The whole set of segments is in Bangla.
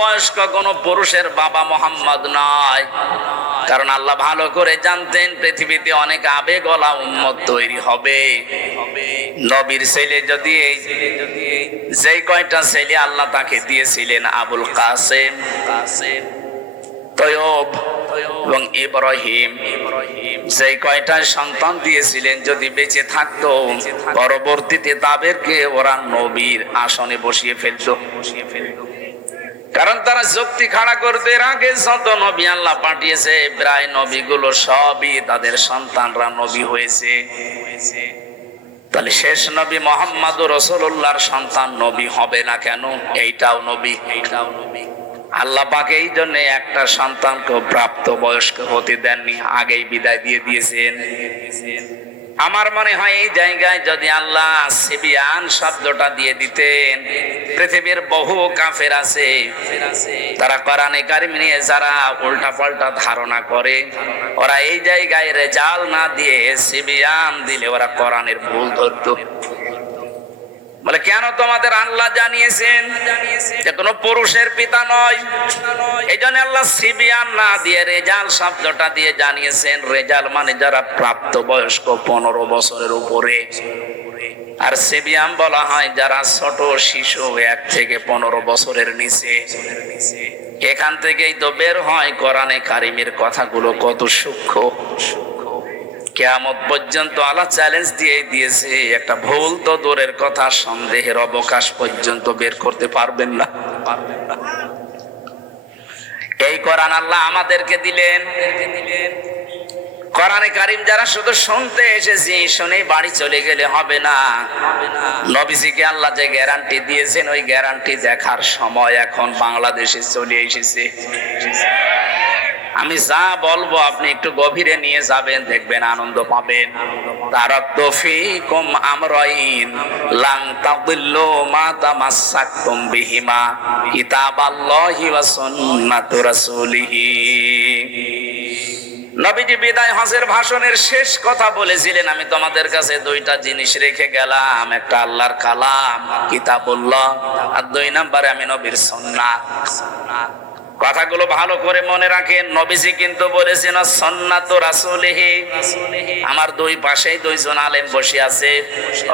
বয়স্ক কোন পুরুষের বাবা মোহাম্মদ নয়, কারণ আল্লাহ ভালো করে জানতেন পৃথিবীতে অনেক আবেগওয়ালা উম্মত তৈরি হবে। নবীর ছেলে যদি যেই কয়টা ছেলে আল্লাহ তাকে দিয়েছিলেন, আবুল কাসেম, তয়ব এবং ইব্রাহিম, যেই কয়টা সন্তান দিয়েছিলেন, যদি বেঁচে থাকতো পরবর্তীতে তাদেরকে ওরা নবীর আসনে বসিয়ে ফেলতো। কারণ তারা যুক্তি খাড়া করতে, এর আগে যত নবী আল্লাহ পাঠিয়েছে প্রায় নবীগুলো সবই তাদের সন্তানরা নবী হয়েছে। তাহলে শেষ নবী মুহাম্মদুর রাসূলুল্লাহর সন্তান নবী হবে না কেন? এইটাও নবী, এইটাও নবী। আল্লাহ পাক এই জন্য একটা সন্তানকে প্রাপ্ত বয়স্ক হতে দেননি, আগেই বিদায় দিয়ে দিয়েছেন। আমার মনে হয় এই জায়গায় যদি আল্লাহ সিবিয়ান শব্দটা দিয়ে দিতেন, পৃথিবীর বহু কাফের আছে, তারা কোরআনে কারিম নিয়ে যারা উল্টা পাল্টা ধারণা করে, ওরা এই জায়গায় রেজাল না দিয়ে সিবিয়ান দিলে ওরা কোরআনের ভুল ধরতো। বলে কেন তোমাদের আল্লাহ জানিয়েছেন যে কোনো পুরুষের পিতা নয়, এই জন্য আল্লাহ সিবিয়ান না দিয়ে রেজাল শব্দটা দিয়ে জানিয়েছেন। রেজাল মানে যারা প্রাপ্ত বয়স্ক 15 বছরের উপরে, আর সিবিয়ান বলা হয় যারা ছোট শিশু 1 থেকে 15 বছরের নিচে। এখান থেকেই তো বের হয় কোরআনে কারিমের কথাগুলো কত সূক্ষ্ম। কিয়ামত পর্যন্ত আল্লাহ চ্যালেঞ্জ দিয়ে দিয়েছে, একটা ভুল তো দূরের কথা, সন্দেহের অবকাশ পর্যন্ত বের করতে পারবেন না। এই কোরআন আল্লাহ আমাদেরকে দিলেন। কোরআনে কারিম যারা শুধু শুনতে এসেছি, শুনে বাড়ি চলে গেলে হবে না। নবীজিকে আল্লাহ যে গ্যারান্টি দিয়েছেন, ওই গ্যারান্টি দেখার সময় এখন বাংলাদেশে চলে এসেছে। আমি যা বলবো আপনি একটু গভীরে নিয়ে যাবেন, দেখবেন আনন্দ পাবেন। তারাকতু ফীকুম আমরাইন লান তাদিল্লু মা তামাসসাকতুম বিহিমা কিতাবাল্লাহি ওয়া সুন্নাতু রাসূলিহি। নবীজি বিদায় হজের ভাষণের শেষ কথা বলেছিলেন, আমি তোমাদের কাছে 2টা জিনিস রেখে গেলাম, একটা আল্লাহর কালাম কিতাবুল্লাহ, আর 2 নম্বরে আমি নবীর সুন্নাত। কথাগুলো ভালো করে মনে রাখেন। নবীজি কিন্তু বলেছেন সুন্নাতু রাসূলিহি। আমার 2 পাশেই 2 জন আলেম বসে আছে,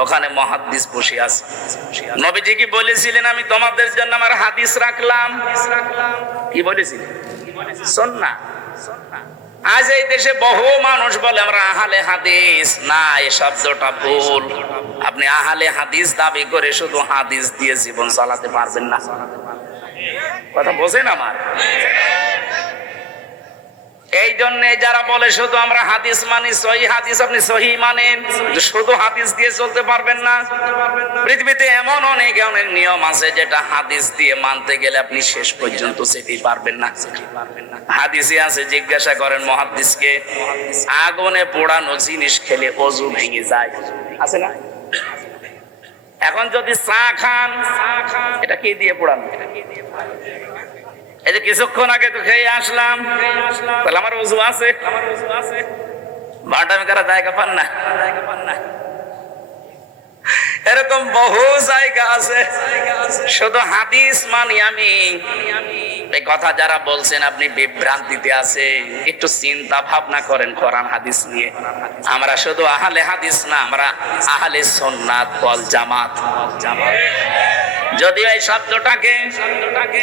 ওখানে মুহাদ্দিস বসে আছে। নবীজি কি বলেছিলেন আমি তোমাদের জন্য আমার হাদিস রাখলাম? কি বলেছিলেন? সুন্নাহ। আজ এই দেশে বহু মানুষ বলে আমরা আহলে হাদিস। না, এই শব্দটা ভুল। আপনি আহলে হাদিস দাবি করে শুধু হাদিস দিয়ে জীবন চালাতে পারবেন না। কথা বোঝেন আমার? এই জন্য যারা বলে শুধু আমরা হাদিস মানি, সহি হাদিস, আপনি সহি মানেন, শুধু হাদিস দিয়ে চলতে পারবেন না। পৃথিবীতে এমন অনেক অনেক নিয়ম আছে যেটা হাদিস দিয়ে মানতে গেলে আপনি শেষ পর্যন্ত যেতেই পারবেন না। হাদিসে আছে, জিজ্ঞাসা করেন মুহাদ্দিসকে, আগুনে পোড়ানো জিনিস খেলে ওযু ভেঙে যায়, আছে না? এখন যদি চা খান, এটা কি দিয়ে পোড়ানো? এই যে কিছুক্ষণ আগে তো খেয়ে আসলাম, তাহলে আমার ওযু আছে? বাটামি করা জায়গা পান না? এরকম বহু জায়গা আছে। শুধু হাদিস মানি আমি, এই কথা যারা বলছেন আপনি বিভ্রান্তিতে আছে। একটু চিন্তা ভাবনা করেন কোরআন হাদিস নিয়ে। আমরা শুধু আহলে হাদিস না, আমরা আহলে সুন্নাত ওয়াল জামাত। যদিও এই শব্দটাকে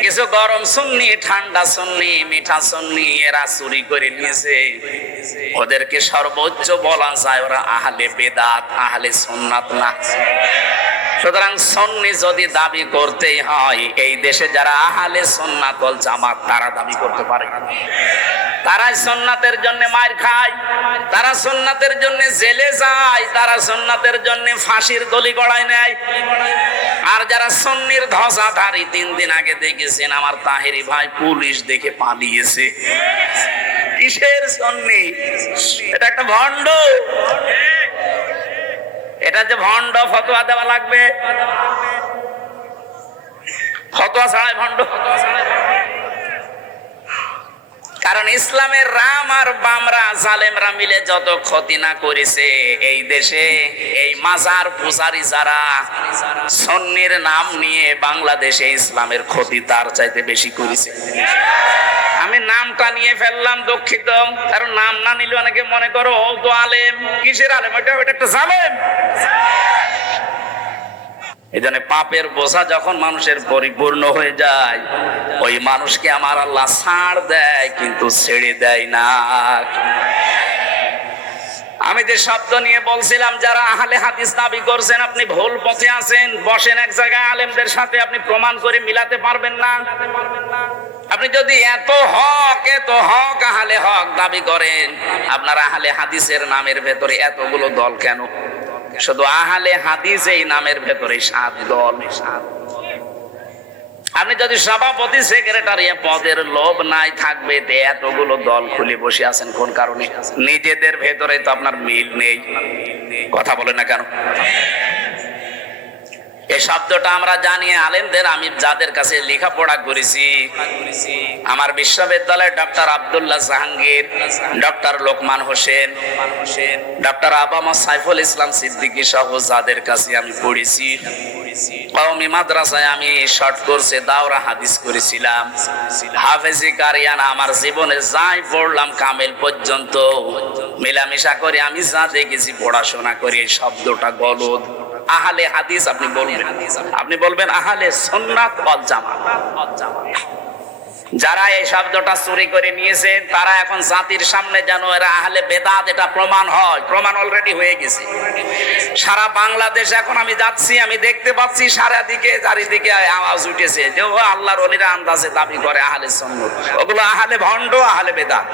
কিছু গরম সুন্নি, ঠান্ডা সুন্নি, মিঠা সুন্নি এরা চুরি করে নিয়েছে, ওদেরকে সর্বোচ্চ বলা যায় ওরা আহলে বেদাত, আহলে সুন্নাত না। সুতরাং সুন্নি যদি দাবি করতেই হয়, এই দেশে যারা আহলে সুন্নাত ওয়াল জামাত তারা দাবি করতে পারে। তারাই সুন্নাতের জন্য মার খায়, তারা সুন্নাতের জন্য জেলে যায়, তারা সুন্নাতের জন্য ফাঁসির দড়ি গড়ায় নেয়। আর যারা সুন্নির ধ্বজাধারী, 3 দিন আগে দেখেছেন আমার তাহেরি ভাই পুলিশ দেখে পালিয়েছে। কিসের সুন্নি? এটা একটা ভণ্ড। এটা যে ভণ্ড, ফতোয়া দেওয়া লাগবে। ফতোয়া ছাড়াই ভণ্ড। কারণ ইসলামের রাম আর বামরা জালেমরা মিলে যত ক্ষতি না করেছে এই দেশে, এই মাজার পূজারি যারা সুন্নির নাম নিয়ে বাংলাদেশে ইসলামের ক্ষতি তার চাইতে বেশি করেছে। আমি নামটা নিয়ে ফেললাম, দুঃখিত, কারণ নাম না নিলে অনেকে মনে করো ও তো আলেম। কিসের আলেম? ওটা একটা জালেম। এই জন্য পাপের বোঝা যখন মানুষের পরিপূর্ণ হয়ে যায়, ওই মানুষকে আমার আল্লাহ ছাড় দেয়, কিন্তু ছেড়ে দেয় না। আমি যে শব্দ নিয়ে বলছিলাম, যারা আহলে হাদিস দাবি করছেন আপনি ভুল পথে আছেন। বসেন এক জায়গায় আলেমদের সাথে, আপনি প্রমাণ করে মিলাতে পারবেন না। আপনি যদি এত হক আহলে হক দাবি করেন, আপনার আহলে হাদিসের নামের ভেতরে এতগুলো দল কেন? শুধু আহলে হাদিস এই নামের ভেতরে 7 দল। আপনি যদি সভাপতি সেক্রেটারি পদের লোভ নাই থাকবে, এতগুলো দল খুলে বসে আছেন কোন কারণে? নিজেদের ভেতরে তো আপনার মিল নেই। কথা বলে না কেন? এই শব্দটা আমরা জানি আলেমদের, আমি যাদের কাছে লেখাপড়া করেছি, আমার বিশ্ববিদ্যালয়ে doctor Abdullah Jahangir, doctor Lokman Hossain, doctor আবামা সাইফুল ইসলাম সিদ্দিকী সহ যাদের কাছে আমি পড়েছি, কওমি মাদ্রাসায় আমি শর্ট কোর্সে দাওরা হাদিস করেছিলাম, হাফেজি কারিয়ানা আমার জীবনে যাই পড়লাম কামেল পর্যন্ত মেলামেশা করে আমি যা দেখেছি, পড়াশোনা করে, এই শব্দটা গলদ। আহলে হাদিস আপনি বলবেন আহলে সুন্নাত ওয়াল জামাত। যারা এই শব্দটা চুরি করে নিয়েছে তারা এখন জাতির সামনে যেন এরা আহলে বেদাত, এটা প্রমাণ হয়। প্রমাণ অলরেডি হয়ে গেছে। সারা বাংলাদেশ এখন আমি যাচ্ছি, আমি দেখতে পাচ্ছি চারিদিকে আওয়াজ উঠেছে যে ও আল্লাহর ওলিরা আন্দাজে দাবি করে আহলে সুন্নাত, ওগুলো আহলে ভণ্ড, আহলে বেদাত।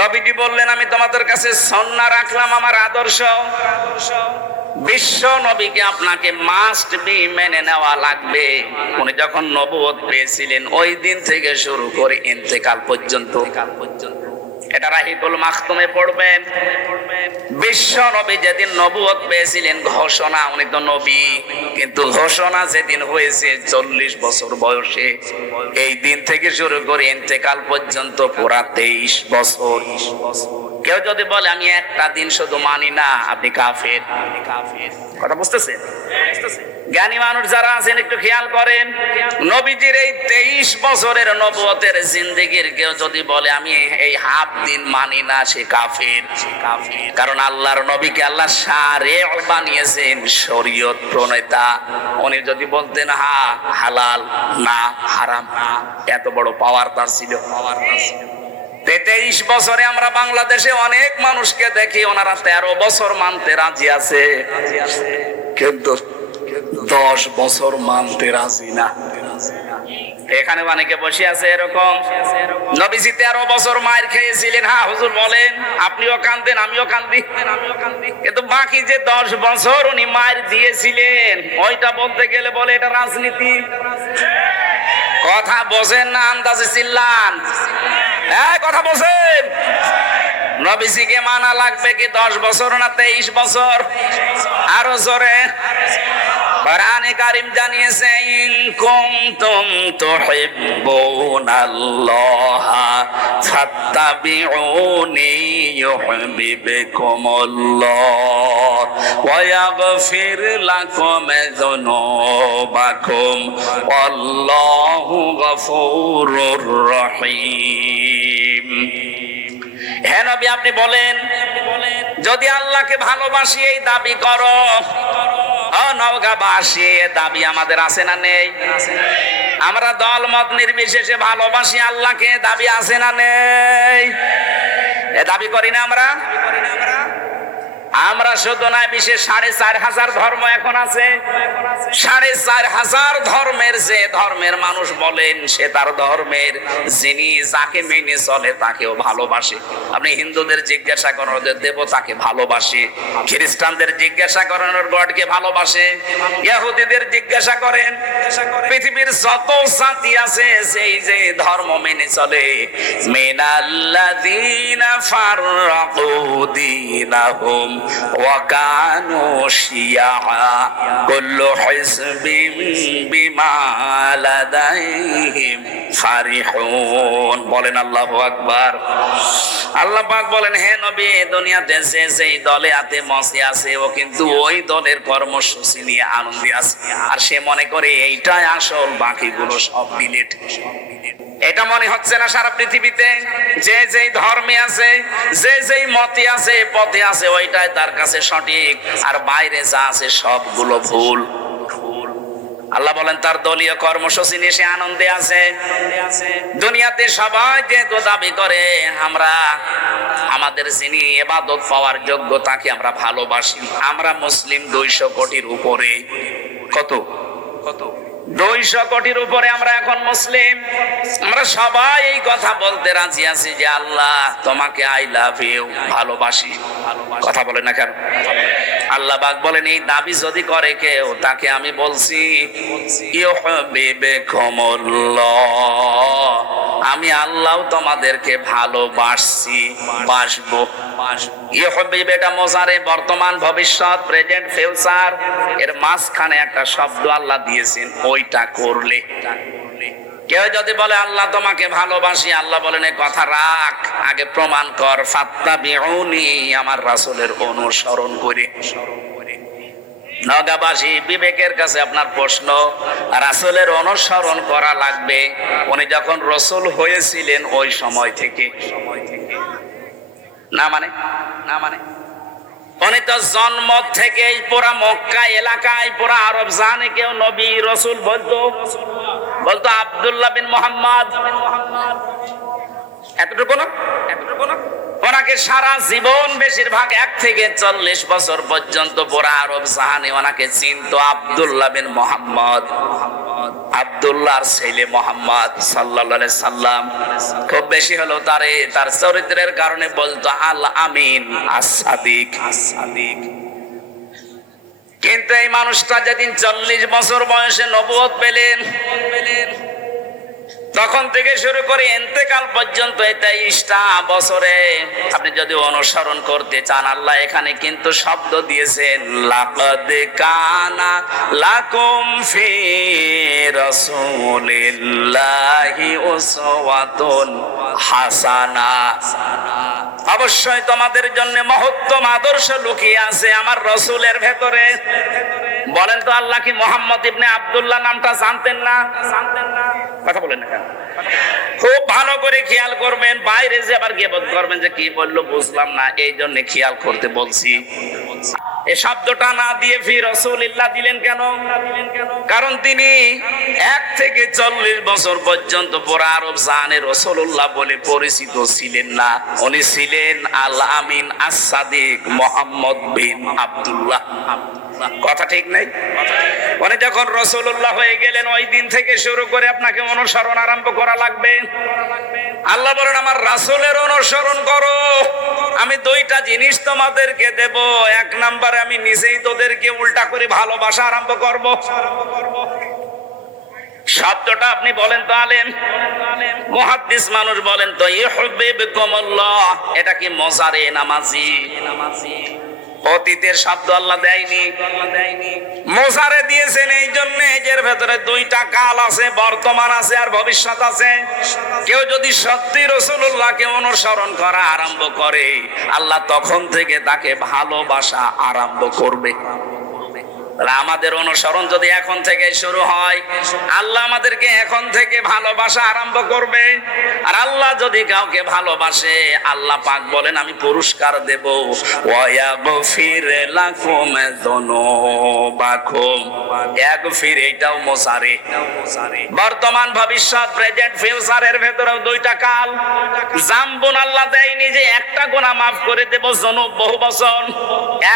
নবীজি বললেন আমি তোমাদের কাছে সুন্নাহ রাখলাম আমার আদর্শ। বিশ্ব নবীকে আপনাকে মাস্ট বি মেনে নেওয়া লাগবে। উনি যখন নবুয়ত পেয়েছিলেন ওই দিন থেকে শুরু করে ইন্তেকাল পর্যন্ত, এটা রাহিকুল মাখতুমে পড়বেন। বিশ্ব নবী যেদিন নবুয়ত পেয়েছিলেন, ঘোষণা, উনি তো নবী, কিন্তু ঘোষণা যেদিন হয়েছে 40 বছর বয়সে, এই দিন থেকে শুরু করে ইন্তেকাল পর্যন্ত পুরা 23 বছর। কেউ যদি বলে আমি একটা দিন শুধু মানি না, আপনি কাফের। কথা বুঝতেছেন? জ্ঞানী মানুষ যারা আছেন একটু খেয়াল করেন, নবীজির এই 23 বছরের নবুয়তের জিন্দেগির কেউ যদি বলে আমি এই হাফ দিন মানি না, সে কাফের। কারণ আল্লাহর নবীকে আল্লাহ শারিআ বানিয়েছেন, শরীয়ত প্রণেতা। উনি যদি বলতেন হা হালাল না হারাম, এত বড় পাওয়ার তার ছিল। 23 বছরে আমরা বাংলাদেশে অনেক মানুষকে দেখি ওনারা 13 বছর মানতে রাজি আছে, কিন্তু 10 বছর মানতে রাজি না। এখানে অনেকে বসে আছে এরকম, নবীজি 13 বছর মায়ের খেয়েছিলেন। হ্যাঁ হুজুর বলেন, আপনিও কাঁদেন আমিও কাঁদি, কিন্তু বাকি যে 10 বছর উনি মায়ের দিয়েছিলেন, ওইটা বলতে গেলে বলে এটা রাজনীতি। কথা বোঝেন না, আন্দাজে চিল্লান। হ্যাঁ কথা বোঝেন। নবীজিকে মানা লাগবে কি 10 বছর না 23 বছর? আরো জোরে। কোরআনে কারীম জানিয়েছে ইন কুনতুম তুহিব্বুনাল্লাহা ফাত্তাবিউনি ইউহিব্বুকুমুল্লাহ ওয়া ইয়াগফির লাকুম যুনুবাকুম ওয়াল্লাহু গফুরুর রহিম। হে নবী আপনি বলেন, যদি আল্লাহকে ভালোবাসি এই দাবি করো, নওগাঁবাসী দাবি আমাদের আছে না নেই? আমরা দল মত নির্বিশেষে ভালোবাসি আল্লাহকে, দাবি আছে না নেই? এ দাবি করি না আমরা? আমরা শুধু নয়, বিশেষ 4500 ধর্ম এখন আছে। 4500 ধর্মের যে ধর্মের মানুষ বলেন সে তার ধর্মের যিনি যাকে মেনে চলে তাকেও ভালোবাসে। আপনি হিন্দুদের জিজ্ঞাসা করেন ওদের দেবতাকে ভালোবাসে, খ্রিস্টানদের জিজ্ঞাসা করেন ওর গডকে ভালোবাসে, ইহুদিদের জিজ্ঞাসা করেন, পৃথিবীর যত জাতি আছে সেই যে ধর্ম মেনে চলে, মিনাল্লাযীনা ফাররাকু দীনাহুম ওয়া কানু শিয়া কুল্লু হিজবিন বিমা লাদাইহিম ফারিহুন। বলেন আল্লাহু আকবার। আল্লাহ পাক বলেন, হে নবী, দুনিয়াতে যে যেই দলে আতে মসে আছে ও কিন্তু ওই দলের কর্মসূচি নিয়ে আনন্দে আছে, আর সে মনে করে এইটাই আসল, বাকিগুলো সব বিলেট। এটা মনে হচ্ছে না সারা পৃথিবীতে যে যেই ধর্মে আছে, যে যেই মতে আছে, পথে আছে, ওইটাই তার কাছে সঠিক, আর বাইরে যা আছে সবগুলো ভুল। আল্লাহ বলেন তার দলীয় কর্মসূচি নিয়ে সে আনন্দে আছে। দুনিয়াতে সবাই যেহেতু দাবি করে আমরা আমাদের যিনি ইবাদত পাওয়ার যোগ্য তাকে আমরা ভালোবাসি, আমরা মুসলিম 200 কোটির উপরে। কত 200 কোটির উপরে আমরা এখন মুসলিম। আমরা সবাই এই কথা বলতে রাজি আছি যে আল্লাহ তোমাকে আই লাভ ইউ, ভালোবাসি। কথা বলে না কেন? আল্লাহ পাক বলেন এই দাবি যদি করে কেউ, তাকে আমি বলছি ইউহিব্বুকুমুল্লাহ, আমি আল্লাহ তোমাদেরকে ভালোবাসছি, বাসবো। ইউহিব্বু এটা মোজারে, বর্তমান, ভবিষ্যৎ, প্রেজেন্ট, ফিউচার, এর মাঝখানে একটা শব্দ আল্লাহ দিয়েছেন, ওইটা করলে। কেউ যদি বলে আল্লাহ তোমাকে ভালোবাসি, আল্লাহ বলেন এই কথা রাখ, আগে প্রমাণ কর, ফাত্তাবিউনি, আমার রাসূলের অনুসরণ করে। নগাবাসী বিবেকের কাছে আপনার প্রশ্ন, রাসূলের অনুসরণ করা লাগবে উনি যখন রাসূল হয়েছিলেন ওই সময় থেকে, না মানে উনি তো জন্ম থেকে পুরা মক্কা এলাকায়, পুরা আরব জানে কেউ নবী রাসূল বলতো আব্দুল্লাহ বিন মুহাম্মদ, এতটুকু না। ওনাকে সারা জীবন বেশিরভাগ 1 থেকে 40 বছর পর্যন্ত পুরা আরব জাহানে ওনাকে চিনতো আব্দুল্লাহ বিন মুহাম্মদ, আব্দুল্লাহর ছেলে মুহাম্মদ সাল্লাল্লাহু আলাইহি সাল্লাম। খুব বেশি হলো তার চরিত্রের কারণে বলতো আল আমিন, as-সাদিক। কিন্তু এই মানুষটা যেদিন 40 বছর বয়সে নবুয়ত পেলেন, তখন থেকে শুরু করে ইন্তেকাল পর্যন্ত 23টা বছরে আপনি যদি অনুসরণ করতে চান, আল্লাহ এখানে কিন্তু শব্দ দিয়েছেন লাকাদ কানা লাকুম ফি রাসূলিল্লাহি উসওয়াতুন হাসানা। অবশ্যই তোমাদের জন্য মহত্তম আদর্শ লুকিয়ে আছে আমার রাসূলের ভেতরে। বলেন তো আল্লাহ কি মুহাম্মদ ইবনে আব্দুল্লাহ নামটা জানতেন না? কথা বলেন না কেন? খুব ভালো করে খেয়াল করবেন, বাইরে যে আবার গীবত করবেন যে কি বললো বুঝলাম না, এই জন্য খেয়াল করতে বলছি। এই শব্দটা না দিয়ে ফি রাসূলিল্লাহ দিলেন কেন? কারণ তিনি 1 থেকে 40 বছর পর্যন্ত পুরা আরব জাহানে রাসূলুল্লাহ বলে পরিচিত ছিলেন না, উনি ছিলেন আল আমিন, as-সাদিক, মুহাম্মদ বিন আব্দুল্লাহ। কথা ঠিক নাই? উনি যখন রাসূলুল্লাহ হয়ে গেলেন, ওই দিন থেকে শুরু করে আপনাকে অনুসরণ আরম্ভ করা লাগবে। আল্লাহ বলেন আমার রাসূলের অনুসরণ করো, আমি 2টা জিনিস তোমাদেরকে দেব। 1 নম্বরে আমি নিজেই তোদেরকে উল্টা করে ভালোবাসা আরম্ভ করব। শব্দটা আপনি বলেন তো আলেম, মুহাদ্দিস মানুষ বলেন তো ইউহিব্বুকুমুল্লাহ, এটা কি মোজারে নামাজি? অতীতের শব্দ আল্লাহ দেয়নি, মোজারে দিয়েছেন এই জন্য এর ভেতরে 2টা কাল আছে, বর্তমান আছে আর ভবিষ্যৎ আছে। কেউ যদি সত্যি রাসূলুল্লাহকে অনুসরণ করা আরম্ভ করে, আল্লাহ তখন থেকে তাকে ভালোবাসা আরম্ভ করবে। আমাদের অনুসরণ যদি এখন থেকে শুরু হয়, আল্লাহ আমাদেরকে এখন থেকে ভালোবাসা আরম্ভ করবে। আর আল্লাহ যদি কাউকে ভালোবাসে, আল্লাহ পাক বলেন আমি পুরস্কার দেব, ওয়া ইয়াগফির লাকুম যুনুবাকুম। ইয়াগফির এটাও মোজারে, বর্তমান, ভবিষ্যৎ, প্রেজেন্ট, ফিউচারের ভেতরেও 2টা কাল। জামবুন আল্লাহ দেয়নি যে একটা গুনাহ মাফ করে দেব, যুনুব বহু বচন,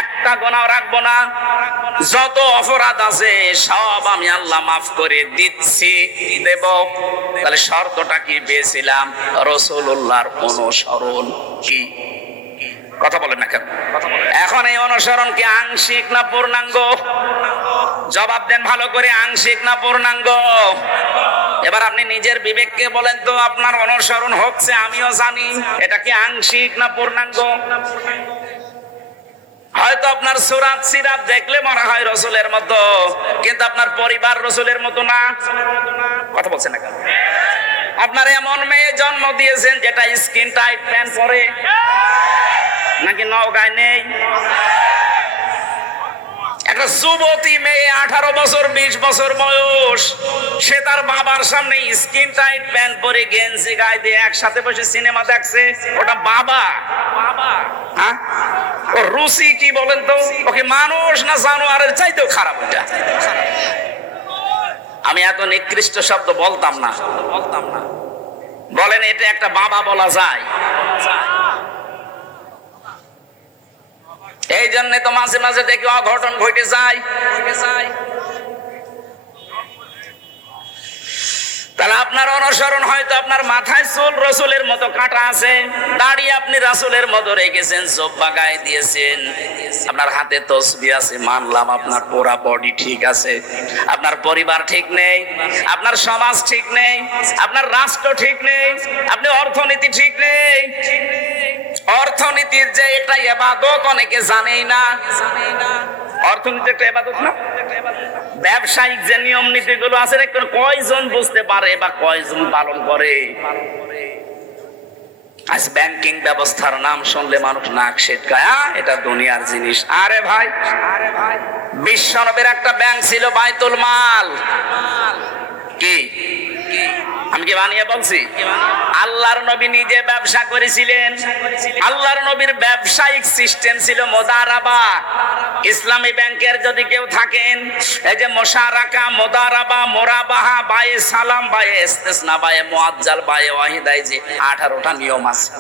একটা গুনাহ রাখবো না। যত অপরাধ আছে সব আমি আল্লাহ মাফ করে দিচ্ছি, দেব। তাহলে শর্তটা কি পেয়েছিলাম? রাসূলুল্লাহর অনুসরণ। কি কথা বলেন না কেন? এখন এই অনুসরণ কি আংশিক না পূর্ণাঙ্গ? জবাব দেন ভালো করে, আংশিক না পূর্ণাঙ্গ? এবার আপনি নিজের বিবেককে বলেন তো, আপনার অনুসরণ হচ্ছে, আমিও জানি, এটা কি আংশিক না পূর্ণাঙ্গ? হয়তো আপনার সুরাত সিরাত দেখলে মনে হয় রসুলের মতো, কিন্তু আপনার পরিবার রসুলের মতো না। কথা বলছেন না কেন? আপনার এমন মেয়ে জন্ম দিয়েছেন যেটা স্কিন টাইট প্যান্ট পরে, নাকি নওগাঁয় নেই? একটা যুবতী মেয়ে 18 বছর 20 বছর বয়স, সে তার বাবার সামনে স্কিন টাইট প্যান্ট পরে গেঞ্জি গায়ে দিয়ে একসাথে বসে সিনেমা দেখছে, ওটা বাবা? হ্যাঁ, ও রুচি কি বলেন তো? ওকে মানুষ না জানোয়ারের চাইতেও খারাপ এটা। আমি এত নিকৃষ্ট শব্দ বলতাম না। বলেন এটা একটা বাবা বলা যায়? এই জন্য তো মাঝে মাঝে দেখি অঘটন ঘটে যায়। তাহলে আপনার অনুসরণ হয়তো আপনার মাথায় চুল রসুলের মতো কাটা আছে, দাড়ি আপনি রাসূলের মতো রেখেছেন, জোব্বা গায়ে দিয়েছেন, আপনার হাতে তসবিহ আছে, মানলাম আপনার পুরা বডি ঠিক আছে, আপনার পরিবার ঠিক নেই, আপনার সমাজ ঠিক নেই, আপনার রাষ্ট্র ঠিক নেই, আপনি অর্থনীতি ঠিক নেই। অর্থনীতির যে এটা ইবাদত অনেকে জানেই না। অর্থনীতি একটা ইবাদত না? ব্যবসায়িক যে নিয়ম নীতি গুলো আছে কয়জন বুঝতে পারে বা কয়জন পালন করে? আজ ব্যাংকিং ব্যবস্থার নাম শুনলে মানুষ নাক সেটকায়, এটা দুনিয়ার জিনিস। আরে ভাই, বিশ্বনবীর একটা ব্যাংক ছিল বাইতুল মাল। কি আমি কি বানিয়ে বলছি? আল্লাহর নবী নিজে ব্যবসা করেছিলেন। আল্লাহর নবীর ব্যবসায়িক সিস্টেম ছিল মুদারাবা। ইসলামী ব্যাংকের যদি কেউ থাকেন, এই যে মুশারাকা, মুদারাবা, মুরাবাহা, বায়ে সালাম, বায়ে ইস্তিসনা, বায়ে মুআজ্জাল, বায়ে ওয়াহিদা, এই যে 18টা নিয়ম আছে।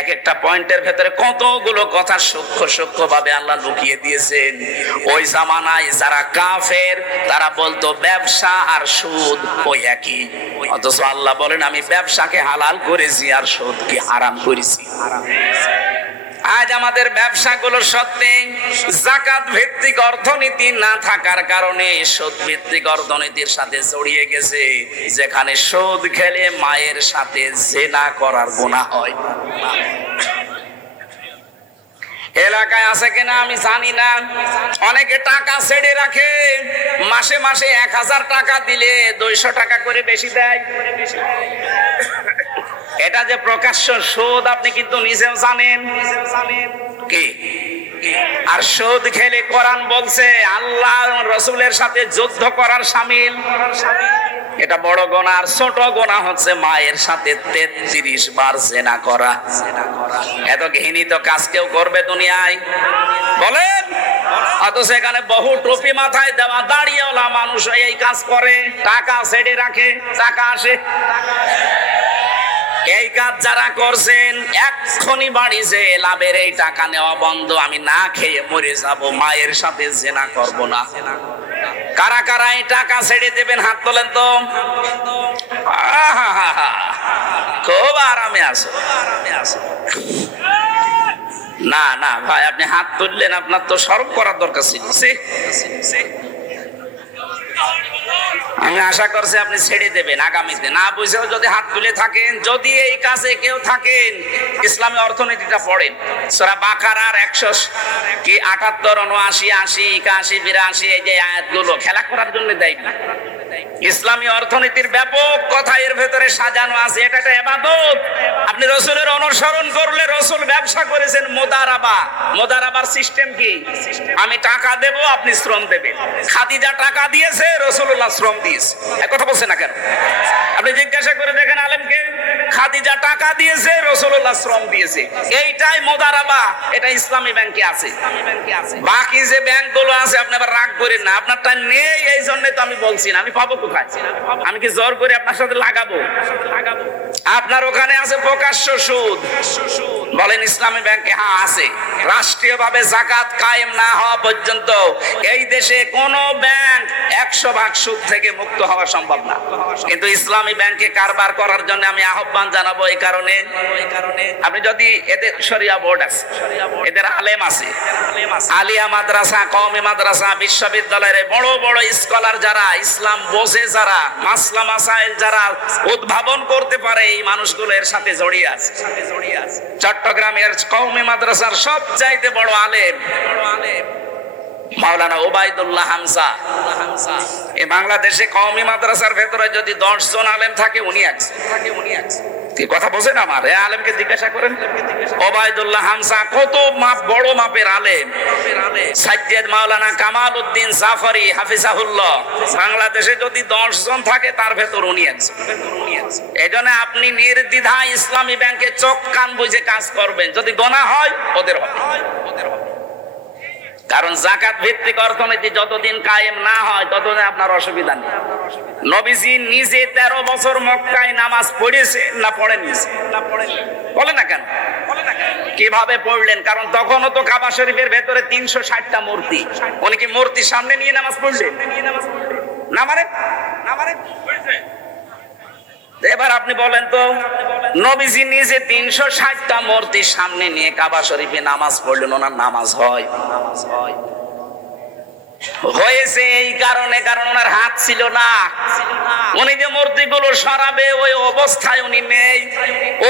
এক একটা পয়েন্টের ভেতরে কতগুলো কথা সূক্ষ্ম সূক্ষ্ম ভাবে আল্লাহ লুকিয়ে দিয়েছেন। ওই জামানায় যারা কাফের তারা বলতো ব্যবসা আর সুদ ওই একই, অথচ আল্লাহ বলেন আমি ব্যবসাকে হালাল করেছি আর সুদকে হারাম করেছি। আজ আমাদের ব্যবসাগুলো সত্যি যাকাত ভিত্তিক অর্থনীতি না থাকার কারণে সুদ ভিত্তিক অর্থনীতির সাথে জড়িয়ে গেছে, যেখানে সুদ খেলে মায়ের সাথে জিনা করার গুনাহ হয়। এলাকায় আছে কিনা আমি জানি না, অনেকে টাকা ছেড়ে রাখে, মাসে মাসে 1000 টাকা দিলে 200 টাকা করে বেশি দেয়। এটা যে প্রকাশ্য সুদ আপনি কিন্তু নিজেও জানেন। কি আর সুদ খেলে কোরআন বলছে আল্লাহ রাসূলের সাথে যুদ্ধ করার শামিল। এটা বড় গুনাহ। আর ছোট গুনাহ হচ্ছে মায়ের সাথে 33 বার জিনা করা। এত ঘৃণিত কাজ কেউ করবে দুনিয়ায় বলেন? অথচ এখানে বহু টুপি মাথায় দেওয়া দাড়িওয়ালা মানুষ এই কাজ করে, টাকা ছেড়ে রাখে, টাকা আসে। এই কাজ যারা করছেন এক্ষুনি বাড়ি যে লাভের এই টাকা নেওয়া বন্ধ, আমি না খেয়ে মরে যাব, মায়ের সাথে জিনা করব না। কারা কারা এই টাকা ছেড়ে দেবেন হাত তোলেন তো। খুব আরামে আছো। না না ভাই, আপনি হাত তুললেন, আপনার তো শরম করার দরকার ছিল। আমি আশা করছি আপনি ছেড়ে দেবেন আগামীতে। না বুঝেও যদি হাত তুলে থাকেন, যদি এই কাজে কেউ থাকেন, ইসলামী অর্থনীতিটা পড়েন। সূরা বাকারার 178, 79, 80, 81, 82 এই যে আয়াতগুলো খেলা করার জন্য দেয় না। ইসলামী অর্থনীতির ব্যাপক কথা এর ভেতরে সাজানো আছে। এটা একটা ইবাদত। আপনি রাসূলের অনুসরণ করলে, রাসূল ব্যবসা করেছেন মুদারাবা। মুদারাবার সিস্টেম কি? আমি টাকা দেব, আপনি শ্রম দেবেন। খাদিজা টাকা দিয়েছে, রাসূলুল্লাহ শ্রম দিয়েছে। এক কথা বলছেন না কেন? আপনি জিজ্ঞাসা করে দেখেন আলেমকে, খাদিজা টাকা দিয়েছে, রাসূলুল্লাহ শ্রম দিয়েছে। এইটাই মুদারাবা। এটা ইসলামী ব্যাংকে আছে। বাকি যে ব্যাংকগুলো আছে আপনি আবার রাগ করেন না, আপনারটা নেই, এই জন্য তো আমি বলছি না। আমি পাবো কোথায়? আমি কি জোর করে আপনার সাথে লাগাবো? আপনার ওখানে আছে প্রকাশ্য সুদ। বলেন ইসলামী ব্যাংকে? হ্যাঁ আছে। রাষ্ট্রীয়ভাবে যাকাত কায়েম না হওয়া পর্যন্ত এই দেশে কোনো ব্যাংক 100% সুদ থেকে মুক্ত হওয়া সম্ভব না। কিন্তু ইসলামী ব্যাংকে কারবার করার জন্য আমি আহ্বান জানাবো এই কারণে, আপনি যদি এদের শরিয়া বোর্ড আছে, এদের আলেম আছে, আলিয়া মাদ্রাসা, কওমি মাদ্রাসা, বিশ্ববিদ্যালয়ের বড় বড় স্কলার যারা, ইসলাম বোঝে যারা, মাসলা মাসাইল যারা উদ্ভাবন করতে পারে, এই মানুষগুলো এর সাথে জড়িয়ে আছে। চট্টগ্রামের কওমি মাদ্রাসার সবচাইতে বড় আলেম মাওলানা ওবায়দুল্লাহ হামজা। এই বাংলাদেশে কওমি মাদ্রাসার ভেতরে যদি 10 জন আলেম থাকে উনি একজন। কি কথা বোঝেন আমার? এই আলেমকে জিজ্ঞাসা করেন, ওবায়দুল্লাহ হামজা কত বড় মাপের আলেম। সাজ্জাদ মাওলানা কামাল উদ্দিন জাফরি হাফিজাহুল্লাহ, বাংলাদেশে যদি 10 জন থাকে তার ভেতর উনি একজন। এজন্য আপনি নির্দ্বিধায় ইসলামী ব্যাংকে চোখ কান বুঝে কাজ করবেন, যদি গোনা হয় ওদের হবে। কারণ জাকাত ভিত্তিক অর্থনীতি যতদিন কায়েম না হয় ততদিন আপনার অসুবিধা নেই। নবীজি নিজে 13 বছর মক্কায় নামাজ পড়েছে না পড়েননি? বলে না কেন? কিভাবে পড়লেন? কারণ তখনও তো কাবা শরীফের ভেতরে 360টা মূর্তি। উনি কি মূর্তির সামনে নিয়ে নামাজ পড়লেন? না মানে এবার আপনি বলেন তো, নবীজি নিজে 360টা মূর্তির সামনে নিয়ে কাবা শরীফে নামাজ পড়লেন, ওনার নামাজ হয়? হয়েছে এই কারণে, কারণ ওনার হাত ছিল না। উনি যে মূর্তিগুলো সরাবে ওই অবস্থায় উনি নেই।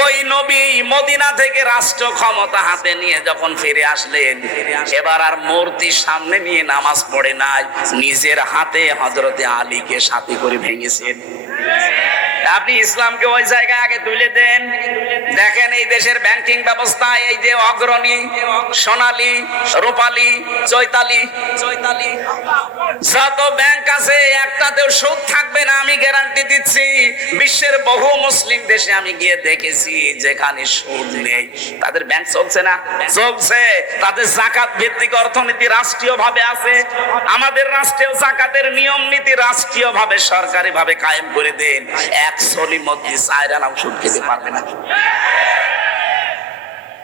ওই নবী মদিনা থেকে রাষ্ট্র ক্ষমতা হাতে নিয়ে যখন ফিরে আসলেন, এবার আর মূর্তির সামনে নিয়ে নামাজ পড়ে নাই, নিজের হাতে হযরতে আলীকে সাথে করে ভেঙেছেন। আপনি ইসলামকে ওই জায়গায় আগে তুলে দেন। দেখেন এই দেশের ব্যাংকিং ব্যবস্থা, এই যে অগ্রণী, সোনালী, রূপালী, চৈতালি যত ব্যাংক আছে একটাতেও সুদ থাকবে না, আমি গ্যারান্টি দিচ্ছি। বিশ্বের বহু মুসলিম দেশে আমি গিয়ে দেখেছি যেখানে সুদ নেই, তাদের ব্যাংক চলছে না? চলছে। তাদের জাকাত ভিত্তিক অর্থনীতি রাষ্ট্রীয় ভাবে আছে। আমাদের রাষ্ট্রীয় জাকাতের নিয়ম নীতি রাষ্ট্রীয় ভাবে সরকারি ভাবে কায়েম করে দেন, এক সলি মজলিস আয়রানাও সুদ খেতে পারবে না।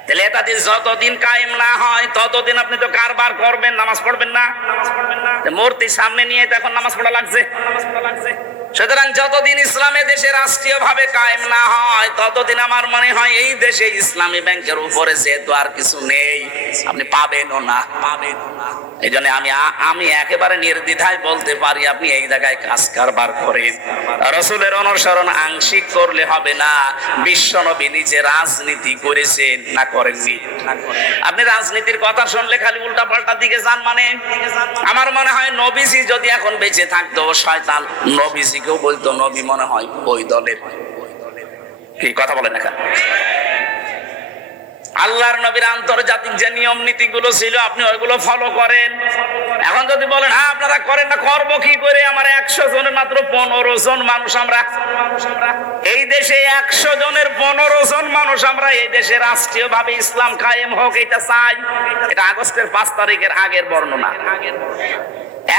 তাহলে এটা যতদিন কায়েম না হয় ততদিন আপনি তো কারবার করবেন, নামাজ পড়বেন না। মূর্তি সামনে নিয়ে তো এখন নামাজ পড়া লাগছে। সুতরাং যতদিন ইসলামে দেশে রাষ্ট্রীয় ভাবে কায়েম না হয় ততদিন আমার মনে হয় এই দেশে ইসলামী ব্যাংকের উপরে যেহেতু আর কিছু নেই, আপনি পাবেনও না। এই জন্য আমি একেবারে নির্দ্বিধায় বলতে পারি, আপনি এই জায়গায় কাজ কারবার করেন। রাসূলের অনুসরণ আংশিক করলে হবে না। বিশ্বনবী নিজে রাজনীতি করেছেন না করেননি? আপনি রাজনীতির কথা শুনলে খালি উল্টা পাল্টা দিকে যান। মানে আমার মনে হয় নবীজি যদি এখন বেঁচে থাকতো, শয়তান নবীজিকেও বলতো নবী মনে হয় ওই দলের। কি কথা বলেন না? আল্লাহর নবীর আন্তর্জাতিক যে নিয়ম নীতি গুলো ছিল আপনি ওইগুলো ফলো করেন। এখন যদি বলেন হ্যাঁ আপনারা করেন না, করবো কি করে? আমার 100 জনের মাত্র 15 জন মানুষ আমরা এই দেশে, 100 জনের 15 জন মানুষ আমরা এই দেশে রাষ্ট্রীয় ভাবে ইসলাম কায়েম হোক এটা চাই। এটা আগস্টের 5 তারিখের আগের বর্ণনা।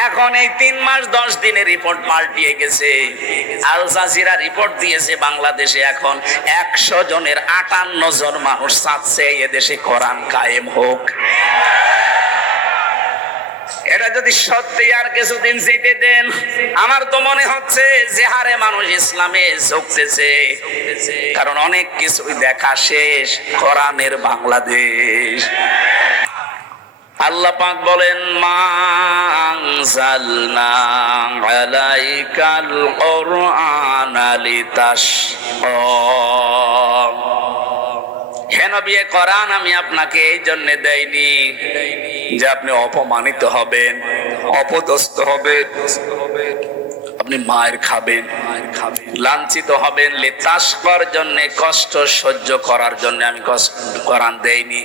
এখন এই 3 মাস 10 দিনের রিপোর্ট পাল্টিয়ে গেছে। আল জাজিরা রিপোর্ট দিয়েছে বাংলাদেশে এখন 100 জনের 58 জন মানুষ চাচ্ছে এই দেশে কোরআন কায়েম হোক। এটা যদি সত্যি আর কিছুদিন যেতে দেন, আমার তো মনে হচ্ছে যে হারে মানুষ ইসলামে ঝুঁকতেছে, কারণ অনেক কিছুই দেখা শেষ। কোরআনের বাংলাদেশ। আল্লাহ পাক বলেন মা আনজালনা আলাইকাল কুরআনা লিতাশকা। হে নবী, কোরআন আমি আপনাকে এই জন্য দেইনি যে আপনি অপমানিত হবেন, অপদস্থ হবেন, আপনি মায়ের খাবেন, লাঞ্ছিত হবেন। লিতাশকার জন্য, কষ্ট সহ্য করার জন্য আমি কোরআন দেইনি।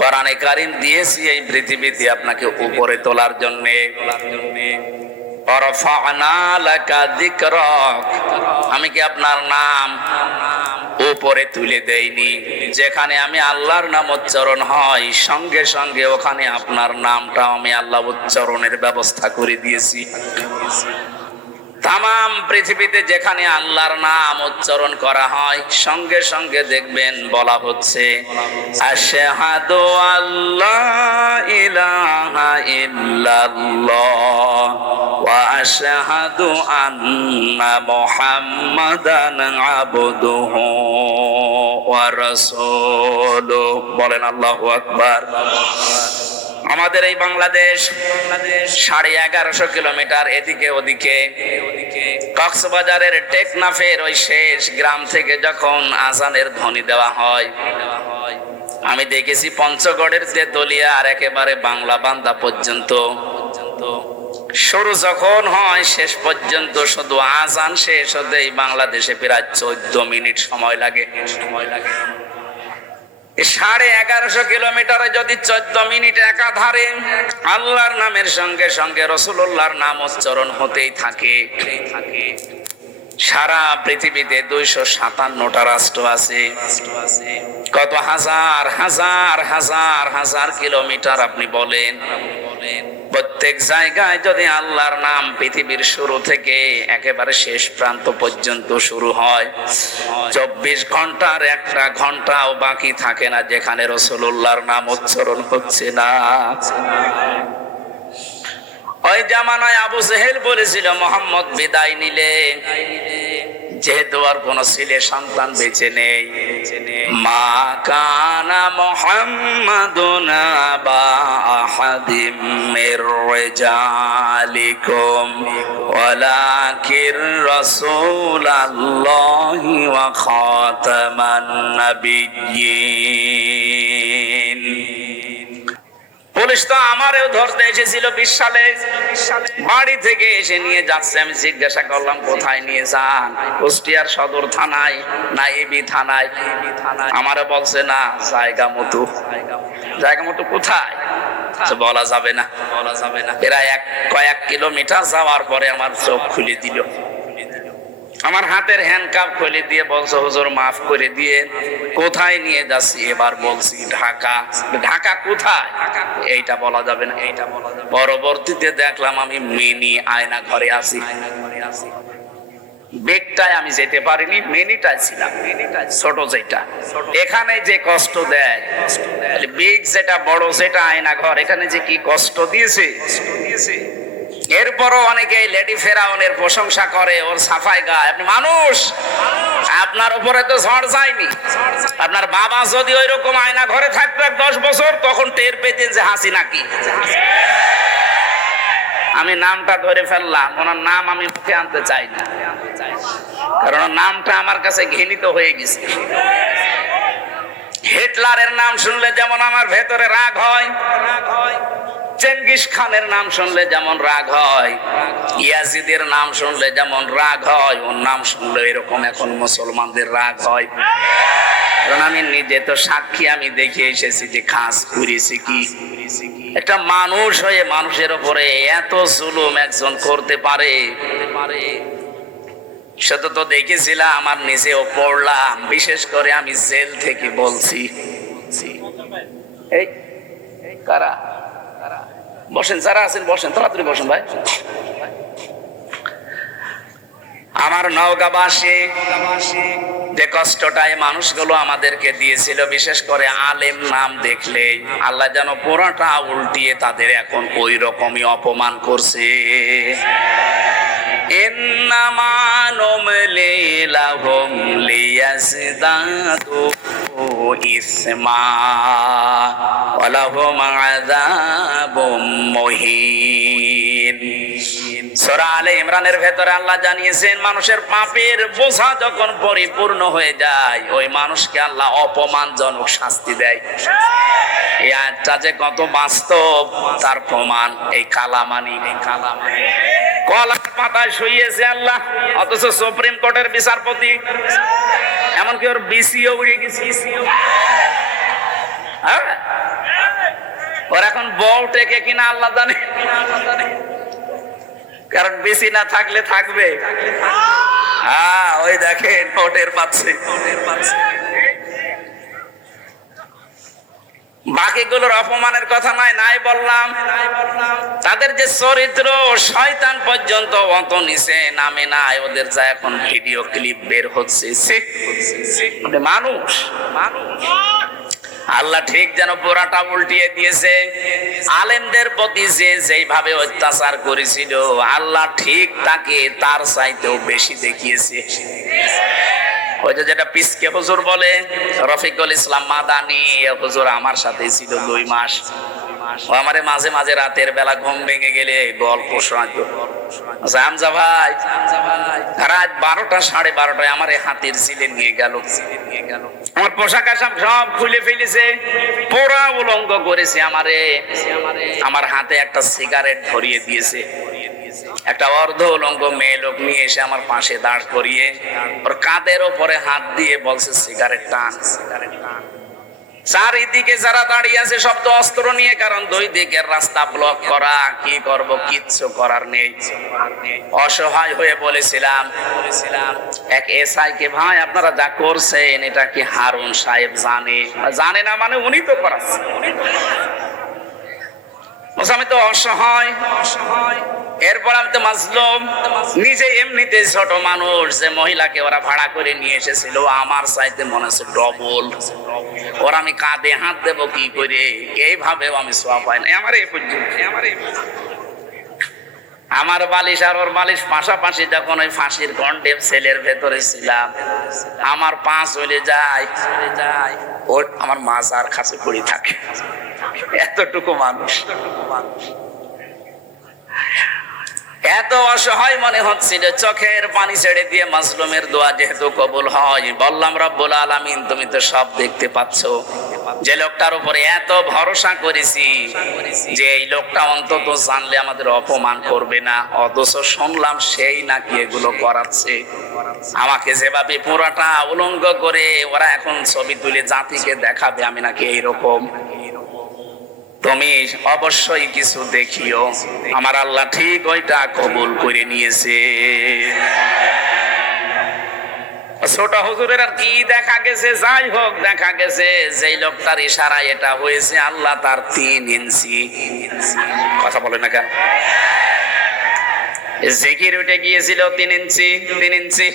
কোরআনে কারীম দিয়েছি এই পৃথিবীতে আপনাকে উপরে তোলার জন্য। ওয়ারফা'না লাকা যিকরাক, আমি কি আপনার নাম উপরে তুলে দেইনি? যেখানে আমি আল্লাহর নাম উচ্চারণ হয় সঙ্গে সঙ্গে ওখানে আপনার নামটা আমি আল্লাহ উচ্চারণের ব্যবস্থা করে দিয়েছি। তামাম পৃথিবীতে যেখানে আল্লাহর নাম উচ্চারণ করা হয় সঙ্গে সঙ্গে দেখবেন বলা হচ্ছে আশহাদু আল্লা ইলাহা ইল্লাল্লাহ ওয়া আশহাদু আন্না মুহাম্মাদান আবদুহু ওয়া রাসূলুহু। বলেন আল্লাহু আকবার। আমাদের এই বাংলাদেশ 1150 কিলোমিটার এদিকে ওদিকে। কক্সবাজারের টেকনাফের ওই শেষ গ্রাম থেকে যখন আজানের ধ্বনি দেওয়া হয়, আমি দেখেছি পঞ্চগড়ের তেতুলিয়া আর একেবারে বাংলা বান্দা পর্যন্ত শুরু যখন হয় শেষ পর্যন্ত শুধু আজান শেষ হতেই বাংলাদেশে প্রায় 14 মিনিট সময় লাগে। 1150 কিলোমিটারে যদি 14 মিনিট একাধারে আল্লাহর নামের সঙ্গে সঙ্গে রাসূলুল্লাহর নাম উচ্চারণ হতেই থাকে। সারা পৃথিবীতে 257টা রাষ্ট্র আছে। কত হাজার হাজার হাজার হাজার কিলোমিটার আপনি বলেন। প্রত্যেক জায়গায় যদি আল্লাহর নাম পৃথিবীর শুরু থেকে একেবারে শেষ প্রান্ত পর্যন্ত শুরু হয়, 24 ঘন্টার একটা ঘন্টাও বাকি থাকে না যেখানে রাসূলুল্লাহর নাম উচ্চারণ হচ্ছে না। ওই জামানায় আবু জেহেল বলেছিল, মোহাম্মদ বিদায় নিলে যেহেতু আর কোন ছেলে সন্তান বেঁচে নেই, মা কানা মুহাম্মাদুন আবা আহাদিম মির রিজালিকুম ওয়ালাকির রাসূলুল্লাহি ওয়া খাতামান নাবিয়্যিন। পুলিশ তো আমারও ধরতে এসেছিল 20 সালে, বাড়ি থেকে এসে নিয়ে যাচ্ছে। আমি জিজ্ঞাসা করলাম কোথায় নিয়ে যান? কুষ্টিয়ার সদর থানায় না এবি থানায়? আমারও বলছে না, জায়গা মতো। জায়গা মতো কোথায় বলা যাবে না, বলা যাবে না। প্রায় কয়েক কিলোমিটার যাওয়ার পরে আমার চোখ খুলে দিল। আমার হাতের হ্যান্ডকাপ খুলে দিয়ে বলছে, হুজুর মাফ করে দিয়ে। কোথায় নিয়ে যাচ্ছি? এবার বলছি ঢাকা। ঢাকা কোথায়? এইটা বলা যাবে না, এইটা বলা যাবে। পরবর্তীতে দেখলাম আমি মিনি আয়না ঘরে আছি। বেগটায় আমি যেতে পারিনি, মিনিটায় ছিলাম, ছোট যেটা। এখানে যে কষ্ট দেয়, বেগ যেটা বড়, যেটা আয়না ঘর, এখানে যে কি কষ্ট দিয়েছে। এরপরও অনেকে লেডি ফেরাউনের প্রশংসা করে, ওর সাফাই গায়। আপনি মানুষ, আপনার উপরে তো ঝড় যায়নি। আপনার বাবা যদি ওই রকম আয়না ঘরে থাকতো 10 বছর, তখন টের পেতেন যে হাসিনা কি। আমি নামটা ধরে ফেললাম, ওনার নাম আমি মুখে আনতে চাই না, কারণ নামটা আমার কাছে ঘৃণিত হয়ে গেছে। হিটলারের নাম শুনলে যেমন আমার ভেতরে রাগ হয়, চেঙ্গিস খানের নাম শুনলে যেমন রাগ হয়, ইয়াজিদের নাম শুনলে যেমন রাগ হয়, ওর নাম শুনলে এরকম এখন মুসলমানদের রাগ হয়। কারণ আমি নিজে তো সাক্ষী, আমি দেখে এসেছি যে কাজ করেছি কি। একটা মানুষ হয়ে মানুষের উপরে এত জুলুম একজন করতে পারে, সেটা তো দেখেছিলাম, আমার নিজেও পড়লাম। বিশেষ করে আমি জেল থেকে বলছি। এই কারা বসেন, যারা আছেন বসেন, তাড়াতাড়ি বসেন ভাই। আমার নওগাঁবাসী যে কষ্টটাই মানুষগুলো আমাদেরকে দিয়েছিল, বিশেষ করে আলেম নাম দেখলে আল্লাহ যেন পুরাটা উল্টিয়ে তাদের এখন ওই রকমই অপমান করছে। ইন্নামা নুমলি লাহুম লিয়াজদাদু ইসমা ওয়া লাহুম আযাবুম মুহিন। সূরা আলে ইমরানের ভেতরে আল্লাহ জানিয়েছেন, মানুষের পাপের বোঝা যখন পরিপূর্ণ হয়ে যায়, ওই মানুষকে আল্লাহ অপমানজনক শাস্তি দেয়। এই আয়াতটা যে কত বাস্তব তার প্রমাণ এই কালামানি। কলার পাতায় শুইয়েছে আল্লাহ, অথচ সুপ্রিম কোর্টের বিচারপতি, এমনকি ওর বিসিও উড়ে গেছে। ওর এখন বউ টেকে কিনা আল্লাহ জানে, কারণ বিসি না থাকলে থাকবে। হ্যাঁ, ওই দেখেন নোটের পাচ্ছে। বাকিগুলোর অপমানের কথা নাই বললাম। তাদের যে চরিত্র, শয়তান পর্যন্ত অত নিচে নামে নাই, ওদের যা এখন ভিডিও ক্লিপ বের হচ্ছে। মানুষ আল্লাহ ঠিক যেন পুরাটা উল্টিয়ে দিয়েছে। আলেমদের প্রতি যে যেইভাবে অত্যাচার করেছিল, আল্লাহ ঠিক তাকে তার চাইতেও বেশি দেখিয়েছে। ওই যে যেটা পিসকে হুজুর বলে, রফিকুল ইসলাম মাদানি হুজুর আমার সাথে ছিল 2 মাস। ও আমারে মাঝে মাঝে রাতের বেলা ঘুম ভেঙে গেলে গল্প শোনাতো। হামজা ভাই, রাত 12টা 12:30 আমার হাতের ছিলে নিয়ে গেল। আমার পোশাক আশাক সব খুলে ফেলেছে, পোড়া উলঙ্গ করেছে আমারে। আমার হাতে একটা সিগারেট ধরিয়ে দিয়েছে। একটা অর্ধ উলঙ্গ মেয়ে লোক নিয়ে এসে আমার পাশে দাঁড় করিয়ে ওর কাঁধের ওপরে হাত দিয়ে বলছে, সিগারেট টান। চারিদিকে যারা দাঁড়িয়ে আছে সব তো অস্ত্র নিয়ে, কারণ দুই দিকের রাস্তা ব্লক করা। কি করব, কিচ্ছু করার নেই। অসহায় হয়ে বলেছিলাম এক এসআই কে, ভাই আপনারা যা করছেন এটা কি হারুন সাহেব জানে না? মানে উনি তো করাচ্ছে। আমি তো অসহায়। এরপর আমি তো মাজলুম, নিজে এমনিতে ছোট মানুষ। যে মহিলাকে ওরা ভাড়া করে নিয়ে এসেছিল আমার চাইতে মনে হচ্ছে ডবল। ওরা আমি কাঁধে হাত দেব কি করে, এইভাবেও আমি সোয়া পাই না। আমার বালিশ আর ওর বালিশ পাশাপাশি। যখন ওই ফাঁসির গন্ডে সেলের ভেতরে ছিলাম, আমার পা চলে যায়, ওর আমার মাজার কাছে পড়ে থাকে। এতটুকু মানুষ, এত অসহায় মনে হচ্ছিল। চোখের পানি ছেড়ে দিয়ে মাজলুমের দোয়া যেহেতু কবুল হয়, বললাম রব্বুল আলামিন তুমি তো সব দেখতে পাচ্ছ। যে লোকটার উপরে এত ভরসা করেছি, যে এই লোকটা অন্তত জানলে আমাদের অপমান করবে না, অথচ শুনলাম সেই নাকি এগুলো করাচ্ছে। আমাকে যেভাবে পুরাটা উলঙ্গ করে ওরা এখন ছবি তুলে জাতিকে দেখাবে আমি নাকি এইরকম। তুমি অবশ্যই কিছু দেখিও। আমার আল্লাহ ঠিক ওইটা কবুল করে নিয়েছে। ছোট হুজুরের আর কি দেখা গেছে, যাই হোক দেখা গেছে যেই লোকটার ইশারায় এটা হয়েছে, আল্লাহ তার 3 ইঞ্চি। কথা বলে না কেন? জিকির উঠে গিয়েছিল 3 ইঞ্চি, 3 ইঞ্চি।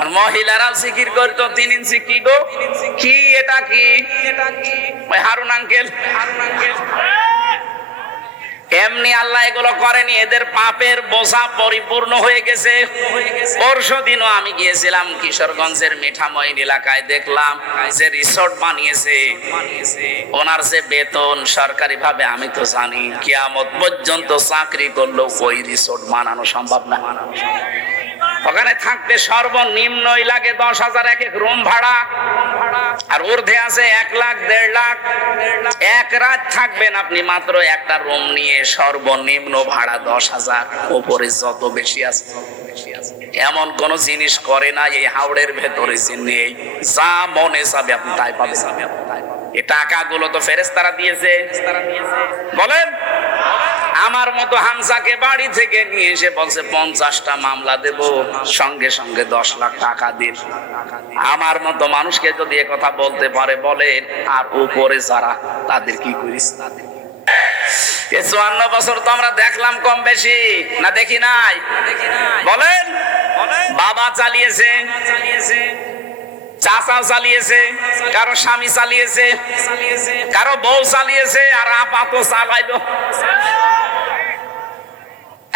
আর মহিলারা জিকির করতো 3 ইঞ্চি। কি গো, কি এটা? কি ওই হারুন আঙ্কেল? এমনি আল্লাহ এগুলো করেনি, এদের পাপের বোঝা পরিপূর্ণ হয়ে গেছে। পরশুদিনও আমি গিয়েছিলাম কিশোরগঞ্জের মিঠামইন এলাকায়, দেখলাম যে রিসোর্ট বানিয়েছে, ওনার যে বেতন সরকারি ভাবে আমি তো জানি কিয়ামত পর্যন্ত চাকরি করলেও ওই রিসোর্ট বানানো সম্ভব না। ওখানে থাকতে সর্বনিম্নই লাগে 10,000 এক এক রুম ভাড়া, আর ঊর্ধ্বে আছে 1 লাখ 1.5 লাখ। এক রাত থাকবেন আপনি মাত্র একটা রুম নিয়ে, সর্বনিম্ন ভাড়া 10,000। উপরে যত বেশি আছে। এমন কোন জিনিস করে না এই হাওড়ের ভেতরে যে নেই। যা মনে চাবে আপনি তাই পাবেন। এই টাকাগুলো তো ফেরেশতারা দিয়েছে। বলেন, আমার মতো হামজাকে বাড়ি থেকে নিয়ে এসে বলছে 50টা মামলা দেব, সঙ্গে সঙ্গে 10 লাখ টাকা দিন। আমার মতো মানুষকে যদি এ কথা বলতে পারে বলেন, আর উপরে যারা তাদের কি করিস? 54 বছর তো আমরা দেখলাম কম বেশি না, দেখি নাই? বলেন, বাবা চালিয়েছে, চাচা চালিয়েছে, কারো স্বামী চালিয়েছে, কারো বউ চালিয়েছে, আর আপাত চালাইলো।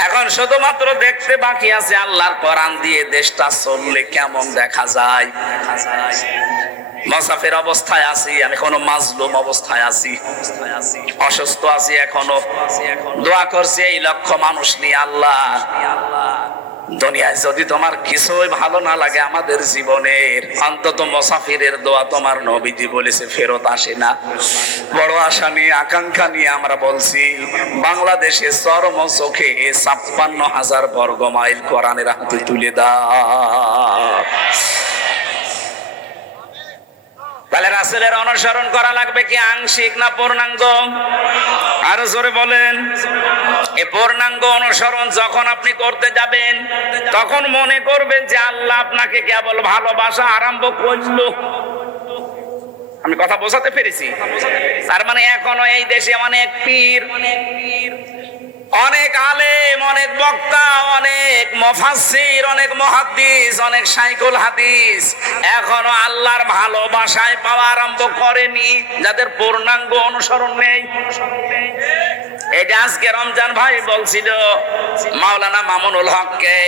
এখন শুধুমাত্র দেখতে বাকি আছে আল্লাহর কোরআন দিয়ে দেশটা চললে কেমন দেখা যায়। মুসাফির অবস্থায় আছি আমি, এখনো মাজলুম অবস্থায় আছি, অসুস্থ আছি এখনো। দোয়া করছি এই লক্ষ মানুষ নিয়ে, আল্লাহ দুনিয়ায় যদি তোমার কিছুই ভালো না লাগে আমাদের জীবনের, অন্তত মুসাফিরের দোয়া তোমার নবীজি বলেছে ফেরত আসে না। বড় আশা নিয়ে আকাঙ্ক্ষা নিয়ে আমরা বলছি, বাংলাদেশে চরম চোখে 56,000 বর্গ মাইল কোরআনের হাতে তুলে দাও। তাহলে রাসূলের অনুসরণ করা লাগবে কি আংশিক না পূর্ণাঙ্গ? আরো জোরে বলেন। এই পূর্ণাঙ্গ অনুসরণ যখন আপনি করতে যাবেন, তখন মনে করবেন যে আল্লাহ আপনাকে কেবল ভালোবাসা আরম্ভ করলো। আমি কথা বোঝাতে পেরেছি? তার মানে এখনো এই দেশে অনেক পীর, অনেক আলেম, অনেক বক্তা, অনেক মুফাসসির, অনেক মুহাদ্দিস, অনেক শাইখুল হাদিস এখনো আল্লাহর ভালোবাসায় পাওয়া আরম্ভ করেনি, যাদের পূর্ণাঙ্গ অনুসরণ নেই। এই যে আজকে রমজান ভাই বলছিল মাওলানা মামুনুল হককে,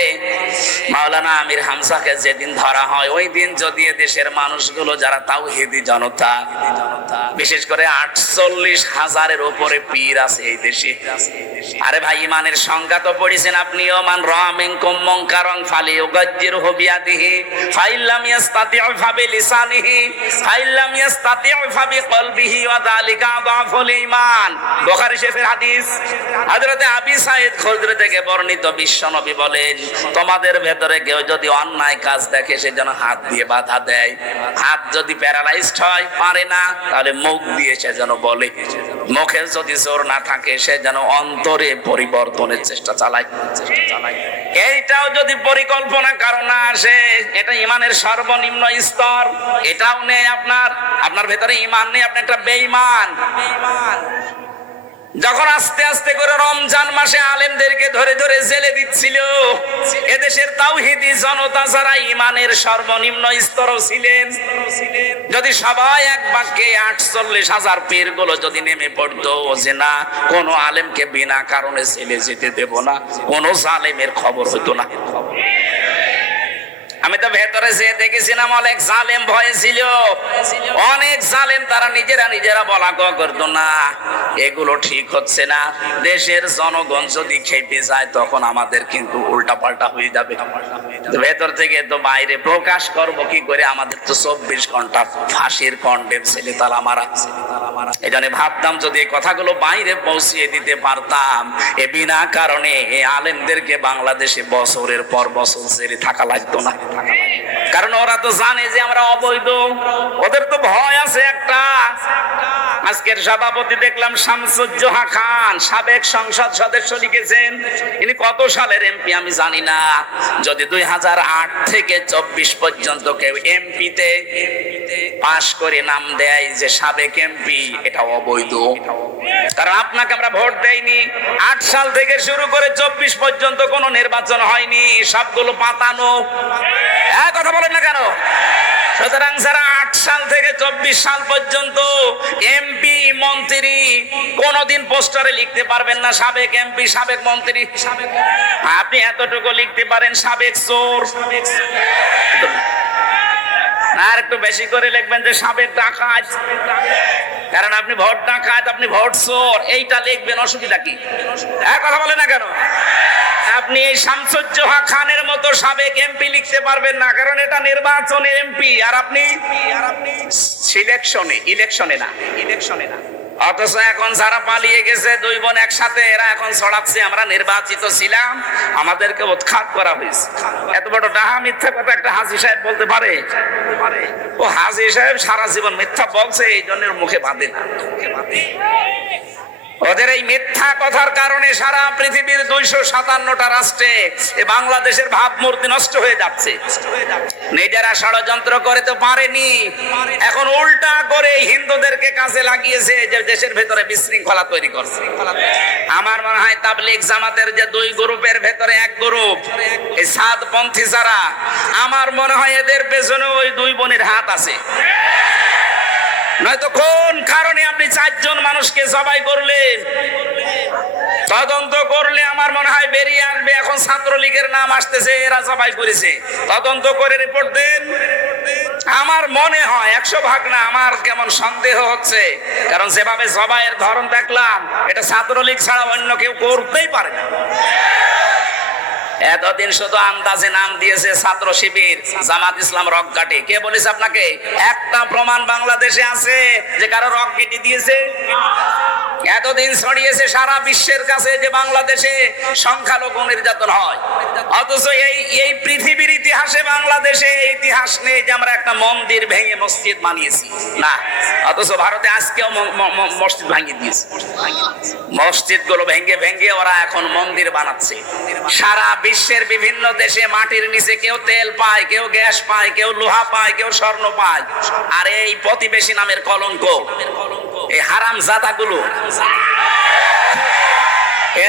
মাওলানা আমির হামজাকে যেদিন ধরা হয় ওই দিন যদি দেশের মানুষগুলো যারা তাওহীদি জনতা, বিশেষ করে 48,000-এর উপরে পীর আছে এই দেশে। আরে ভাই ইমানের সংজ্ঞা তো পড়েছেন আপনিও, মান রাআ মিনকুম মুনকারান ফালিয়ুগাজ্জিরহু বিয়াদিহি ফাইল্লাম ইয়াস্তাতি' ফাবিলিসানিহি ফাইল্লাম ইয়াস্তাতি' ফাবিকলবিহি ওয়া যালিকা আযাফুল ঈমান। বুখারী শরীফের হাদিস। হযরতে আবি সাঈদ খুদরি থেকে বর্ণিত, বিশ্বনবী বলেন, তোমাদের ভেতরে কেউ যদি অন্যায় কাজ দেখে সে যেন হাত দিয়ে বাধা দেয়। হাত যদি প্যারালাইজড হয়, পারে না, তাহলে মুখ দিয়ে সে যেন বলে। মুখে যদি জোর না থাকে সে যেন অন্তরে পরিবর্তনের চেষ্টা চালায়। এইটাও যদি পরিকল্পনা কারণ না আসে, এটা ইমানের সর্বনিম্ন স্তর। এটাও নেই আপনার ভেতরে ইমান নেই, আপনি একটা বেঈমান। যখন আস্তে আস্তে করে রমজান মাসে আলেমদেরকে ধরে ধরে জেলে দিচ্ছিল, এদেশের তাওহীদি জনতা যারা ইমানের সর্বনিম্ন স্তর ছিলেন, যদি সবাই এক বাক্যে 48,000 পীর গুলো যদি নেমে পড়তো যে না, কোন আলেমকে বিনা কারণে জেলে যেতে দেব না, কোন জালেমের খবর হইতো না। আমি তো ভেতরে যে দেখেছিলাম অনেক জালেম ভয় ছিল, অনেক জালেম তারা নিজেরা বলা করতো না এগুলো ঠিক হচ্ছে না। দেশের জনগণ যদি খেপে যায় তখন আমাদের কিন্তু উল্টা পাল্টা হয়ে যাবে। ভেতর থেকে তো বাইরে প্রকাশ করব কি করে? আমাদের তো 24 ঘন্টা ফাঁসির কন্ডেম ছেলে তালা মারা। এই জন্য ভাবতাম যদি এই কথাগুলো বাইরে পৌঁছিয়ে দিতে পারতাম, এ বিনা কারণে এই আলেমদেরকে বাংলাদেশে বছরের পর বছর জেলে থাকা লাগতো না। কারণ ওরা তো জানে যে আমরা অবৈধ, ওদের তো ভয় আছে একটা। আজকের সভাপতি দেখলাম শামসুজ্জোহা খান, সাবেক সংসদ সদস্য, লিখেছেন ইনি কত সালের এমপি আমি জানি না। যদি 2008 থেকে 24 পর্যন্ত কেউ এমপিতে পাশ করে নাম দেয় যে সাবেক এমপি, এটা অবৈধ। কারণ আপনাকে আমরা ভোট দেইনি। 8 সাল থেকে শুরু করে 24 পর্যন্ত কোনো নির্বাচন হয়নি, সবগুলো পাতানো। কথা বলেন না কেন? সুতরাং যারা 8 সাল থেকে 24 সাল পর্যন্ত এমপি মন্ত্রী, কোনদিন পোস্টারে লিখতে পারবেন না সাবেক এমপি, সাবেক মন্ত্রী। আপনি এতটুকু লিখতে পারেন সাবেক চোর, আর একটু বেশি করে লিখবেন যে সাবেক ডাকাত। কারণ আপনি ভোট ডাকাত, আপনি ভোট চোর, এইটা লিখবেন, অসুবিধা কি? কথা বলে না কেন? আপনি এই শামসুজ্জোহা খানের মতো সাবেক এমপি লিখতে পারবেন না, কারণ এটা নির্বাচনে এমপি, আর আপনি ইলেকশনে না। অথচ এখন যারা পালিয়ে গেছে, 2 বোন একসাথে, এরা এখন ছড়াচ্ছে আমরা নির্বাচিত ছিলাম, আমাদেরকে উৎখাত করা হয়েছে। এত বড় ডাহা মিথ্যা কথা একটা হাজী সাহেব বলতে পারে? ও হাজী সাহেব সারা জীবন মিথ্যা বলছে, এই জন্য মুখে বাঁধে না। ওদের এই মিথ্যা কথার কারণে সারা পৃথিবীর 257টা রাষ্ট্রে বাংলাদেশের ভাবমূর্তি নষ্ট হয়ে যাচ্ছে। নিজেরা ষড়যন্ত্র করে তো পারেনি, এখন উল্টা করে হিন্দুদেরকে কাজে লাগিয়েছে যে দেশের ভেতরে বিশৃঙ্খলা তৈরি করছে। আমার মনে হয় তাবলীগ জামাতের যে 2 গ্রুপের ভেতরে এক গ্রুপ এই সাদপন্থী যারা, আমার মনে হয় এদের পেছনে ওই 2 বোনের হাত আছে। নয়তো কোন কারণে আপনি 4 জন মানুষকে জবাই করলেন? তদন্ত করলে আমার মনে হয় বেরিয়ে আসবে। এখন ছাত্রলীগের নাম আসতেছে, এরা জবাই করেছে, তদন্ত করে রিপোর্ট দেন। আমার মনে হয় 100 ভাগ না, আমার কেমন সন্দেহ হচ্ছে, কারণ যেভাবে জবাইয়ের ধরন দেখলাম, এটা ছাত্রলীগ ছাড়া অন্য কেউ করতেই পারে না। এতদিন শুধু আন্দাজে নাম দিয়েছে ছাত্র শিবির, জামাত ইসলাম রক কাটে। কে বলেছে আপনাকে? একটা প্রমাণ বাংলাদেশে আছে যে কারো রক কেটে দিয়েছে? এতদিন ছড়িয়েছে সারা বিশ্বের কাছে যে বাংলাদেশে সংখ্যালঘু নির্যাতন হয়, অথচ এই পৃথিবীর ইতিহাসে বাংলাদেশে ইতিহাস নেই যে আমরা একটা মন্দির ভেঙে মসজিদ বানিয়েছি, না। অথচ ভারতে আজকেও মসজিদ ভাঙিয়ে দিয়েছে। মসজিদ গুলো ভেঙে ভেঙে ওরা এখন মন্দির বানাচ্ছে। সারা বিশ্বের বিভিন্ন দেশে মাটির নিচে কেউ তেল পায়, কেউ গ্যাস পায়, কেউ লোহা পায়, কেউ স্বর্ণ পায়। আর এই প্রতিবেশী নামের কলঙ্ক, এই হারাম জাদাগুলো,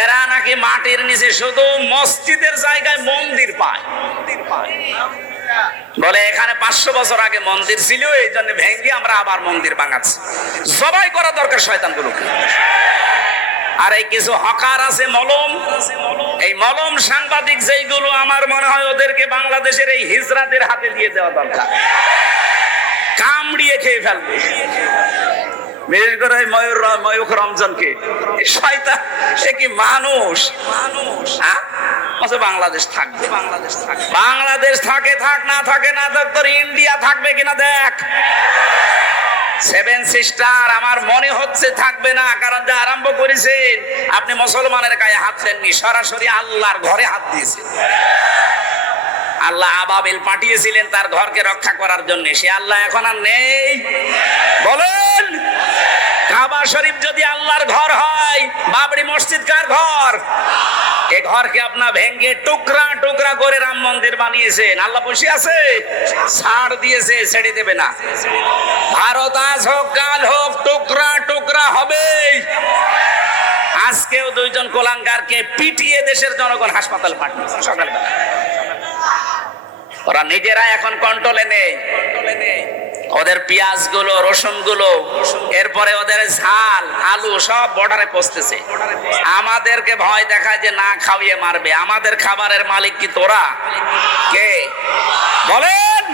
এরা নাকি মাটির নিচে শুধু মসজিদের জায়গায় মন্দির পায়। বলে এখানে 500 বছর আগে মন্দির ছিল, এই জন্য ভেঙে আমরা আবার মন্দির বানাচ্ছি। জবাই করা দরকার শয়তানগুলোকে। আর এই কিছু হকার আছে মলম, এই মলম সাংবাদিক যেইগুলো, আমার মনে হয় ওদেরকে বাংলাদেশের এই হিজড়াদের হাতে দিয়ে দেওয়া দরকার, কামড়িয়ে খেয়ে ফেলবে। বিশেষ করে ময়ূখ রমজানকে, শয়তান, সে কি মানুষ? বাংলাদেশ থাকবে, বাংলাদেশ থাকে থাক, না থাকে না থাক, তোর ইন্ডিয়া থাকবে কিনা দেখ। সেভেন সিস্টার আমার মনে হচ্ছে থাকবে না, কারণ যা আরম্ভ করেছেন আপনি মুসলমানের গায়ে হাত দেননি, সরাসরি আল্লাহর ঘরে হাত দিয়েছেন। আল্লাহ আবাবিল পাঠিয়েছিলেন তার ঘরকে রক্ষা করার জন্য, সে আল্লাহ এখন আর নেই। বলেন, কাবা শরীফ যদি আল্লাহর ঘর হয়, বাবরি মসজিদ কার ঘর? এই ঘরকে আপনার ভেঙ্গে টুকরা টুকরা করে রাম মন্দির বানিয়েছেন। আল্লাহ বসে আছে? ছাড় দিয়েছে, ছেড়ে দেবে না। ভারত আজ হোক কাল হোক টুকরা টুকরা হবে। আজকেও দুইজন কোলাঙ্গারকে পিটিয়ে দেশের জনগণ হাসপাতাল পাঠিয়েছে সকালবেলা। ওরা নিজেরা এখন কন্ট্রোলে নেই। ওদের পেঁয়াজ গুলো, রসুন গুলো, এরপরে ওদের ঝাল, আলু সব বর্ডারে পৌঁছতেছে। আমাদেরকে ভয় দেখায় যে না খাওয়িয়ে মারবে। আমাদের খাবারের মালিক কি তোরা? কে বলেন?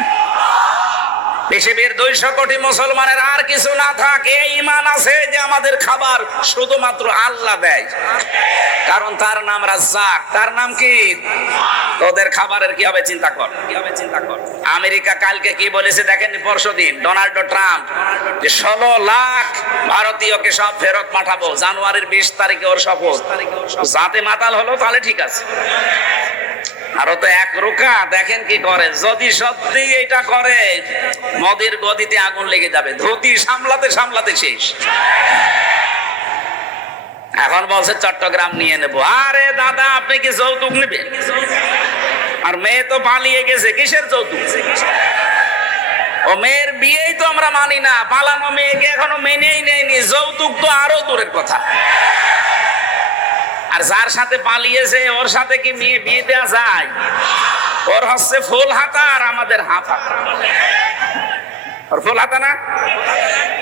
পৃথিবীর 200 কোটি মুসলমানের আর কিছু না থাকে, ঈমান আছে যে আমাদের খাবার শুধুমাত্র আল্লাহ দেয়, কারণ তার নাম রাজ্জাক। তার নাম কি? তোদের খাবারের কি হবে চিন্তা কর। আমেরিকা কালকে কি বলেছে দেখেননি? পরশুদিন ডোনাল্ড ট্রাম্প যে 16 লাখ ভারতীয়কে সব ফেরত পাঠাবো, জানুয়ারির 20 তারিখে ওর শপথ। যাতে মাতাল হলো তাহলে ঠিক আছে, আরো তো এক রুকা। দেখেন কি করে। যদি সত্যি এটা করে, মোদির গদিতে আগুন লেগে যাবে। ধুতি সামলাতে সামলাতে শেষ। এখন বলছে চট্টগ্রাম নিয়ে নেবো। আরে দাদা, আপনি কি যৌতুক নেবেন? আর মেয়ে তো পালিয়ে গেছে, কিসের যৌতুক? ও মেয়ের বিয়েই তো আমরা মানি না, পালানো মেয়েকে এখনো মেনেই নেয়নি, যৌতুক তো আরো দূরের কথা। আর যার সাথে পালিয়েছে ওর সাথে কি মেয়ে বিয়ে দেওয়া যায়? ওর হচ্ছে ফুল হাতা আর আমাদের হাত হাতা। ওর ফুল হাতা না?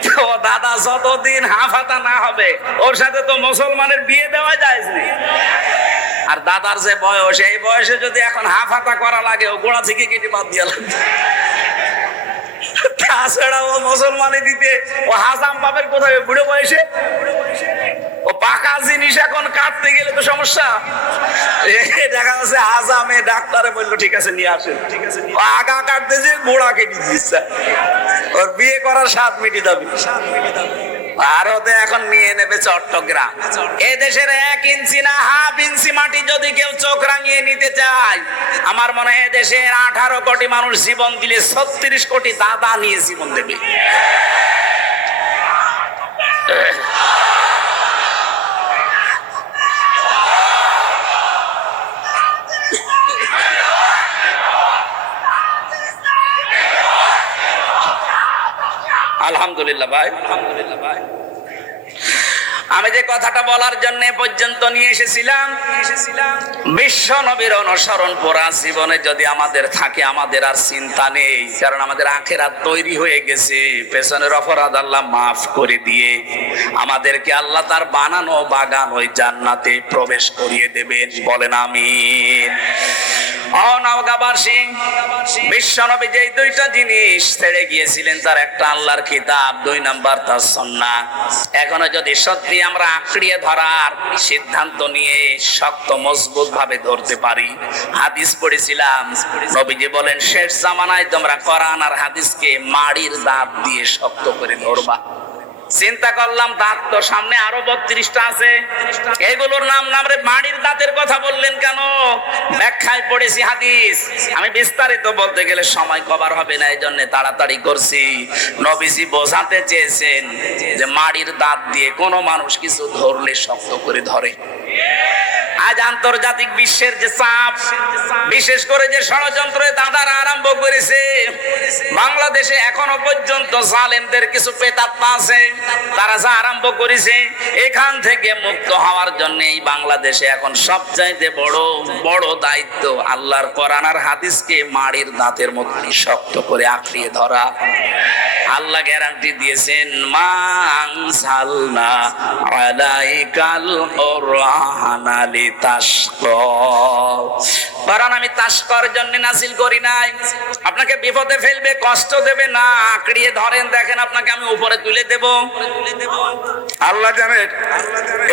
তো দাদা যতদিন হাফ হাতা না হবে, ওর সাথে তো মুসলমানের বিয়ে দেওয়া যায় না। আর দাদার যে বয়স, এই বয়সে যদি এখন হাফ হাতা করা লাগে, ও গোড়া থেকে কেটে বাদ দিয়ে লাগবে। তাছাড়া ও মুসলমানে দিতে ও হাসাম বাপের কোথায়? বুড়ো বয়সে ও পাকা জিনিস এখন কাটতে গেলে তো সমস্যা। দেখা যাচ্ছে হাজামে ডাক্তারে বললো ঠিক আছে নিয়ে আসেন, ও আগা কাটতে যে গোড়া কেটে দিচ্ছে। ওর বিয়ে করার স্বাদ মিটে যাবে। ভারতে এখন নিয়ে নেবে চট্টগ্রাম। এ দেশের 1 ইঞ্চি না হাফ ইঞ্চি মাটি যদি কেউ চোখ রাঙিয়ে নিতে চায়, আমার মনে হয় দেশের 18 কোটি মানুষ জীবন দিলে 36 কোটি দাদা নিয়ে জীবন দেবে। আলহামদুলিল্লাহ ভাই, আলহামদুলিল্লাহ ভাই। আমি যে কথাটা বলার জন্য পর্যন্ত নিয়ে এসেছিলাম, বিশ্ব নবীর অনুসরণ করা জীবনে যদি আমাদের থাকে, আমাদের আর চিন্তা নেই, কারণ আমাদের আখিরাত তৈরি হয়ে গেছে। পেছনের অপরাধ আল্লাহ মাফ করে দিয়ে আমাদেরকে আল্লাহ তার বানানো বাগান ওই জান্নাতে প্রবেশ করিয়ে দেবেন। বলেন আমিন। নওগাঁবাসী, বিশ্বনবী যে 2টা জিনিস ছেড়ে গিয়েছিলেন, তার একটা আল্লাহর কিতাব, 2 নাম্বার তার সুন্নাহ। এখনো যদি সত্যি আমরা আঁকড়িয়ে ধরার সিদ্ধান্ত নিয়ে শক্ত মজবুত ভাবে ধরতে পারি। হাদিস পড়েছিলাম, নবীজি বলেন শেষ জামানায় তোমরা কোরআন আর হাদিসকে মাড়ির দাঁত দিয়ে শক্ত করে ধরবা। চিন্তা করলাম দাঁত তো সামনে আরো 32টা আছে, এগুলোর নাম রে মাড়ির দাঁতের কথা বললেন কেন? ব্যাখ্যায় পড়েছি হাদিস। আমি বিস্তারিত বলতে গেলে সময় কভার হবে না, এই জন্য তাড়াতাড়ি করছি। নবীজি বোঝাতে চেয়েছেন যে মাড়ির দাঁত দিয়ে কোনো মানুষ কিছু ধরলে শক্ত করে ধরে। আজ আন্তর্জাতিক বিশ্বের যে চাপ, বিশেষ করে যে ষড়যন্ত্র দাদারা আরম্ভ করেছে, বাংলাদেশে এখনো পর্যন্ত জালেমদের কিছু প্রেতাত্মা আছে, তারা যা আরম্ভ করেছে এখান থেকে মুক্ত হওয়ার জন্য এই বাংলাদেশে এখন সবচাইতে বড় বড় দায়িত্ব আল্লাহর কোরআন আর হাদিসকে মাড়ির দাঁতের মতো শক্ত করে আঁকড়িয়ে ধরা। আল্লাহ গ্যারান্টি দিয়েছেন, মানসালনা আলাইকাল কুরআনা লিতাশকা। কারণ আমি তাশকার জন্য নাজিল করি নাই, আপনাকে বিপদে ফেলবে, কষ্ট দেবে না, আঁকড়িয়ে ধরেন, দেখেন আপনাকে আমি উপরে তুলে দেব। আল্লাহ জানেন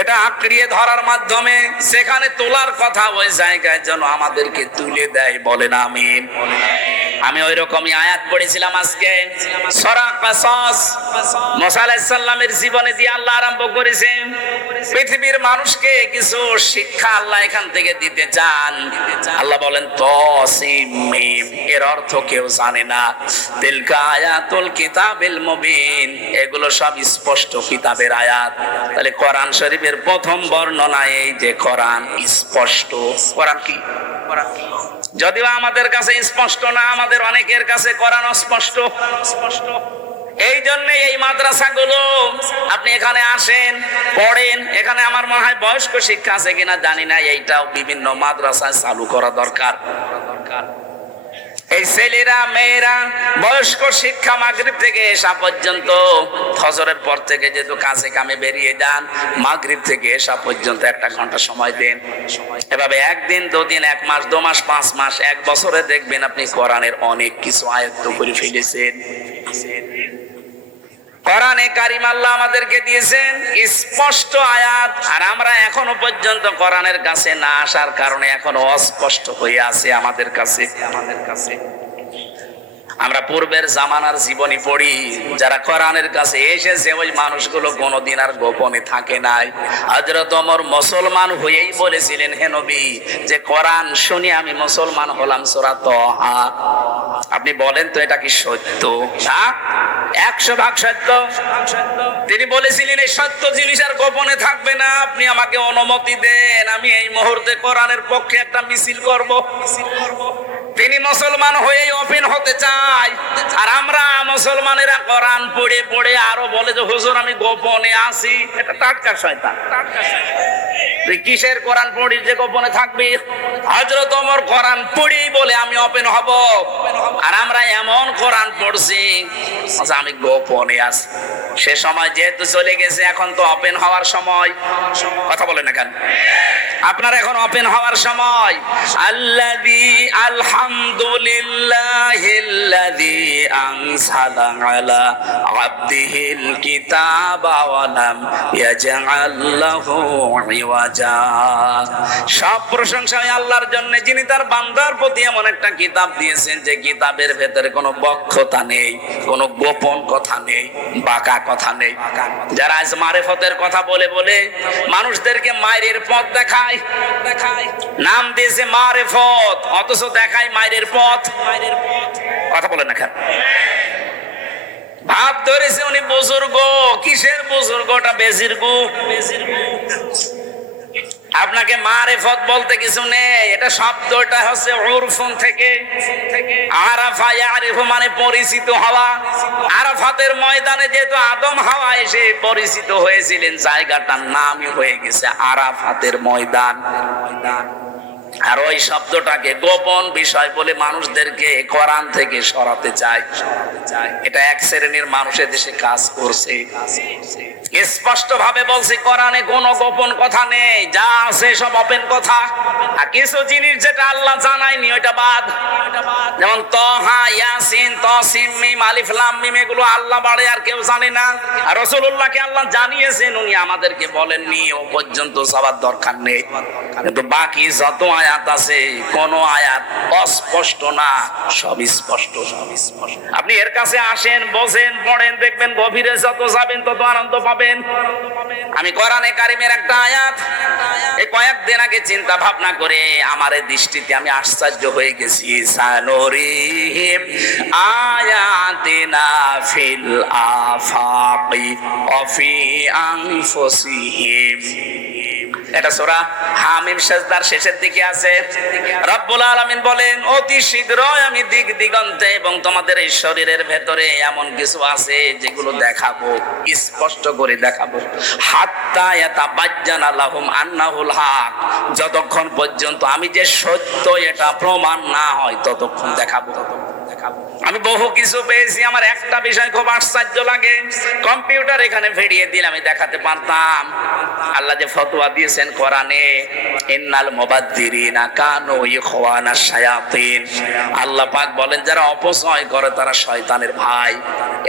এটা আঁকড়িয়ে ধরার মাধ্যমে সেখানে তোলার কথা ওই জায়গায় যেন আমাদেরকে তুলে দেয়, বলেন আমিন। আমি ওই রকমই আয়াত পড়েছিলাম আজকে, সূরা কাসাস। মুসা আলাইহিস সালামের জীবনে দিয়ে আল্লাহ আরম্ভ করেছেন পৃথিবীর মানুষকে কিছু শিক্ষা আল্লাহ এখান থেকে দিতে চান। আল্লাহ বলেন তাসিম মিম, এর অর্থ কেউ জানে না। তিলকা আয়াতুল কিতাবিল মুবিন, এগুলো সব স্পষ্ট কিতাবের আয়াত। তাহলে কোরআন শরীফের প্রথম বর্ণনা এই যে কোরআন স্পষ্ট। কোরআন কি? যদিও আমাদের কাছে স্পষ্ট না, আমাদের অনেকের কাছে কোরআন অস্পষ্ট। এই জন্য এই মাদ্রাসাগুলো আপনি এখানে আসেন, পড়েন। এখানে আমার মনে হয় বয়স্ক শিক্ষা আছে কিনা জানি না, এইটাও বিভিন্ন মাদ্রাসায় চালু করা দরকার। এই ছেলেরা মেয়েরা বয়স্ক শিক্ষা মাগরিব থেকে এশা পর্যন্ত, ফজরের পর থেকে যেহেতু কাজে কামে বেরিয়ে যান, মাগরিব থেকে এশা পর্যন্ত 1 ঘন্টা সময় দেন। এভাবে 1 দিন 2 দিন 1 মাস 2 মাস 5 মাস 1 বছরে দেখবেন আপনি কোরআনের অনেক কিছু আয়ত্ত করে ফেলেছেন। কোরআনে কারিম আল্লাহ আমাদেরকে দিয়েছেন স্পষ্ট আয়াত, আর আমরা এখনো পর্যন্ত কোরআনের কাছে না আসার কারণে এখনো অস্পষ্ট হয়ে আছে আমাদের কাছে। আমরা পূর্বের জামানার জীবনী পড়ি, যারা কোরআনের কাছে এসেছে ওই মানুষগুলো কোনোদিন আর গোপনে থাকে নাই। হযরত ওমর মুসলমান হয়েই বলেছিলেন, হে নবী, যে কোরআন শুনি আমি মুসলমান হলাম, সূরা তাহা। আপনি বলেন তো এটা কি সত্য? 100% সত্য। তিনি বলেছিলেন এই সত্য জিনিস আর গোপনে থাকবে না, আপনি আমাকে অনুমতি দেন, আমি এই মুহূর্তে কোরআনের পক্ষে একটা মিছিল করব। তিনি মুসলমান হয়ে ওপেন হতে চায়, আর আমরা মুসলমানেরা কোরআন পড়ে পড়ে আরো বলে যে হুজুর আমি গোপনে আছি। এটা টাটকা শয়তান। তুই কিসের কোরআন পড়ি যে গোপনে থাকবি? হযরত ওমর কোরআন পড়েই বলে আমি ওপেন হব, আর আমরা এমন কোরআন পড়ছি আমি গোপনে আছি। সে সময় যেহেতু চলে গেছে, এখন তো ওপেন হওয়ার সময়। কথা বলেন না কেন? আপনার এখন ওপেন হওয়ার সময়। আল্লাযী আলহামদুলিল্লাহিল্লাযী আনজালা আলা আবদিহিল কিতাবা ওয়া লাম ইয়াজআল লাহু ইওয়াজা। সব প্রশংসা আল্লাহর জন্য, যিনি তার বান্দার প্রতি এমন একটা কিতাব দিয়েছেন যে কিতাবের ভেতরে কোনো বক্রতা নেই, কোনো গোপন কথা নেই, বাঁকা কথা নেই। যারা আজ মারেফতের কথা বলে বলে মানুষদেরকে মায়ের পথ দেখায়, নাম দিয়েছে মারেফত, অথচ দেখায় মায়ের পথ। কথা বলে না কেন? ভাব ধরেছে উনি বুজুর্গ। কিসের বুজুর্গ? ওটা বেজির্গ। আপনাকে মারেফত বলতে কিছু নেই, এটা শব্দটা হচ্ছে উরফুন থেকে। আরাফা ইয়ারিফু মানে পরিচিত হওয়া। আরাফাতের ময়দানে যেহেতু আদম হাওয়া এসে পরিচিত হয়েছিলেন, জায়গাটার নামই হয়ে গেছে আরাফাতের ময়দান। আর ওই শব্দটাকে গোপন বিষয় বলে মানুষদেরকে কোরআন থেকে সরাতে চায়। এটা এক শ্রেণীর মানুষের দেশে কাজ করছে। স্পষ্ট ভাবে বলছি, কোরআনে কোনো গোপন কথা নেই, যা আছে সব ওপেন কথা। আর কিছু জিনিস যেটা আল্লাহ জানায়নি ওইটা বাদ। যেমন তহা, ইয়াসিন, তাসিম, মিম, আলিফ, লাম, মিম, এগুলো আল্লাহ বাড়ে আর কেউ জানে না। আর রাসূলুল্লাহকে আল্লাহ জানিয়েছেন, উনি আমাদেরকে বলেননি, ও পর্যন্ত সবার দরকার নেই। কিন্তু বাকি যত আয়াত আছে, কোন আয়াত অস্পষ্ট না, সব স্পষ্ট। আপনি এর কাছে আসেন, বসেন, পড়েন, দেখবেন গভীরে যত যাবেন তত আনন্দ পাবেন। আমি কোরআনে কারিমের একটা আয়াত এই কয়েকদিন আগে চিন্তা ভাবনা করে আমার দৃষ্টিতে আমি আশ্চর্য হয়ে গেছি। সানুরিহিম আয়াতিনা ফিল আফাকি ওয়া ফি আনফুসিহিম। এটা সূরা হামিম সিজদার শেষের দিকে আছে। রব্বুল আলামিন বলেন, অতি শীঘ্রই আমি দিক দিগন্তে এবং তোমাদের এই শরীরের ভেতরে এমন কিছু আছে যেগুলো দেখাবো, স্পষ্ট করে দেখাবো। হাত্তা ইয়াতাবাজ্জানা লাহুম আন্নাহুল হক, যতক্ষণ পর্যন্ত আমি যে সত্য এটা প্রমাণ না হয় ততক্ষণ দেখাবো। আমি বহু কিছু পেয়েছি, আমার একটা বিষয় খুব আশ্চর্য লাগে। কম্পিউটার এখানে ভিড়িয়ে দিলে আমি দেখাতে পারতাম। আল্লাহ যে ফতোয়া দিয়েছেন কোরআনে, ইন্নাল মুবাদ্দিরিনা কানু ইখওয়ানাশ শায়াতিন, আল্লাহ পাক বলেন যারা অপচয় করে তারা শয়তানের ভাই।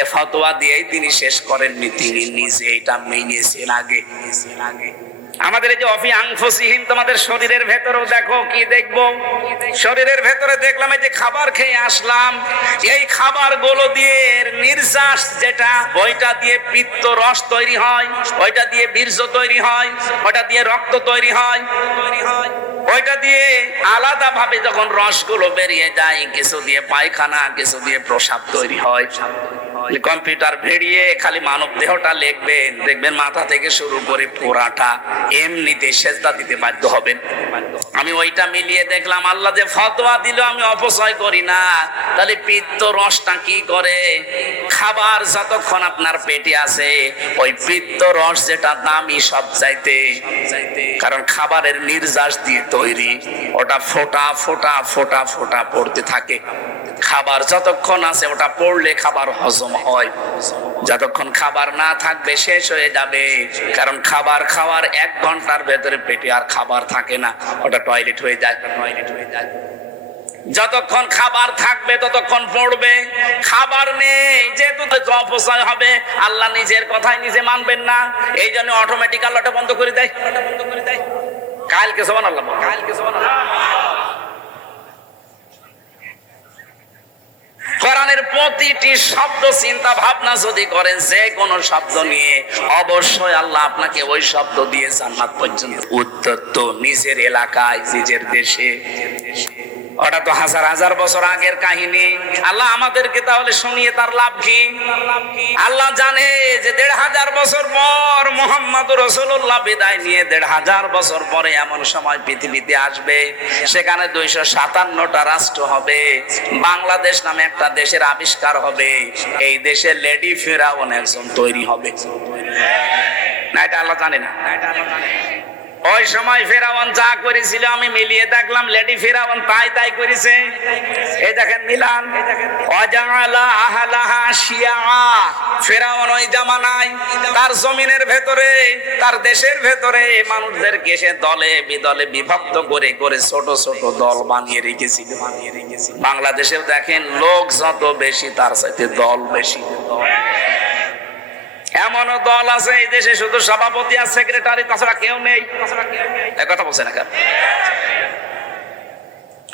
এ ফতোয়া দিয়েই তিনি শেষ করেননি, তিনি নিজে এটা মেনেছেন আগে। আমাদের এই যে অফি আনফুসিহিম, তোমাদের শরীরের ভেতরেও দেখো, কি দেখবো? শরীরের ভেতরে দেখলাম এই যে খাবার খেয়ে আসলাম, এই খাবার গুলো দিয়ে নির্যাস যেটা, ওইটা দিয়ে পিত্ত রস তৈরি হয়, ওইটা দিয়ে বীর্য তৈরি হয়, ওইটা দিয়ে রক্ত তৈরি হয়, ওইটা দিয়ে আলাদা ভাবে যখন রসগুলো বেরিয়ে যায়, কিছু দিয়ে পায়খানা, কিছু দিয়ে প্রসাব তৈরি হয়। কম্পিউটার ভেড়িয়ে খালি মানব দেহটা লিখবেন, দেখবেন মাথা থেকে শুরু করে পুরাটা এমনিতে সেজদা দিতে বাধ্য হবেন। আমি ওইটা মিলিয়ে দেখলাম আল্লাহ যে ফতোয়া দিল আমি অপচয় করি না, তাহলে পিত্ত রসটা কি করে? খাবার যতক্ষণ আপনার পেটে আছে, ওই পিত্ত রস যেটা দামি সব চাইতে, কারণ খাবারের নির্যাস দিয়ে তৈরি, ওটা ফোঁটা ফোঁটা ফোঁটা ফোঁটা পড়তে থাকে। খাবার যতক্ষণ আছে ওটা পড়লে খাবার হজম হয়, যতক্ষণ খাবার না থাকবে শেষ হয়ে যাবে। কারণ খাবার খাওয়ার 1 ঘন্টার ভেতরে পেটে আর খাবার থাকে না, ওটা টয়লেট হয়ে যায়। যতক্ষণ খাবার থাকবে ততক্ষণ পড়বে, খাবার নেই যেহেতু অপচয় হবে। আল্লাহ নিজের কথাই নিজে মানবেন না, এই জন্য অটোমেটিক আল্লাহটা বন্ধ করে দেয়। কালকে সুবহানাল্লাহ, কালকে সুবহানাল্লাহ। কোরআনের প্রতিটি শব্দ চিন্তা ভাবনা যদি করেন, যে কোনো শব্দ নিয়ে, অবশ্যই আল্লাহ আপনাকে ওই শব্দ দিয়ে জান্নাত পর্যন্ত। উত্তর তো নিজের এলাকায়, নিজের দেশে, ওটা তো হাজার হাজার বছর আগের কাহিনী। আল্লাহ আমাদেরকে তাহলে শুনিয়ে তার লাভ কি? আল্লাহ জানে যে 1500 বছর পর মুহাম্মদুর রাসূলুল্লাহ বিদায় নিয়ে 1500 বছর পরে এমন সময় পৃথিবীতে আসবে, সেখানে 257টা রাষ্ট্র হবে, বাংলাদেশ নামে একটা দেশের আবিষ্কার হবে, এই দেশে লেডি ফেরাউন একজন তৈরি হবে। না এটা আল্লাহ জানে না? ওই সময় ফেরাউন যা করেছিল আমি মিলিয়ে দেখলাম, লেডি ফেরাউন তাই করেছে। এই দেখেন মিলান, ওয়াজাআলা আহলাহা শিয়া। ফেরাউন ওই জামানায় তার জমিনের ভেতরে, তার দেশের ভেতরে মানুষদেরকে সে দলে বিদলে বিভক্ত করে করে ছোট ছোট দল বানিয়ে রেখেছিল। বাংলাদেশেও দেখেন, লোক যত বেশি তার সাথে দল বেশি। এমনও দল আছে এই দেশে শুধু সভাপতি আর সেক্রেটারি, তাছাড়া কেউ নেই। কথা বলছে না,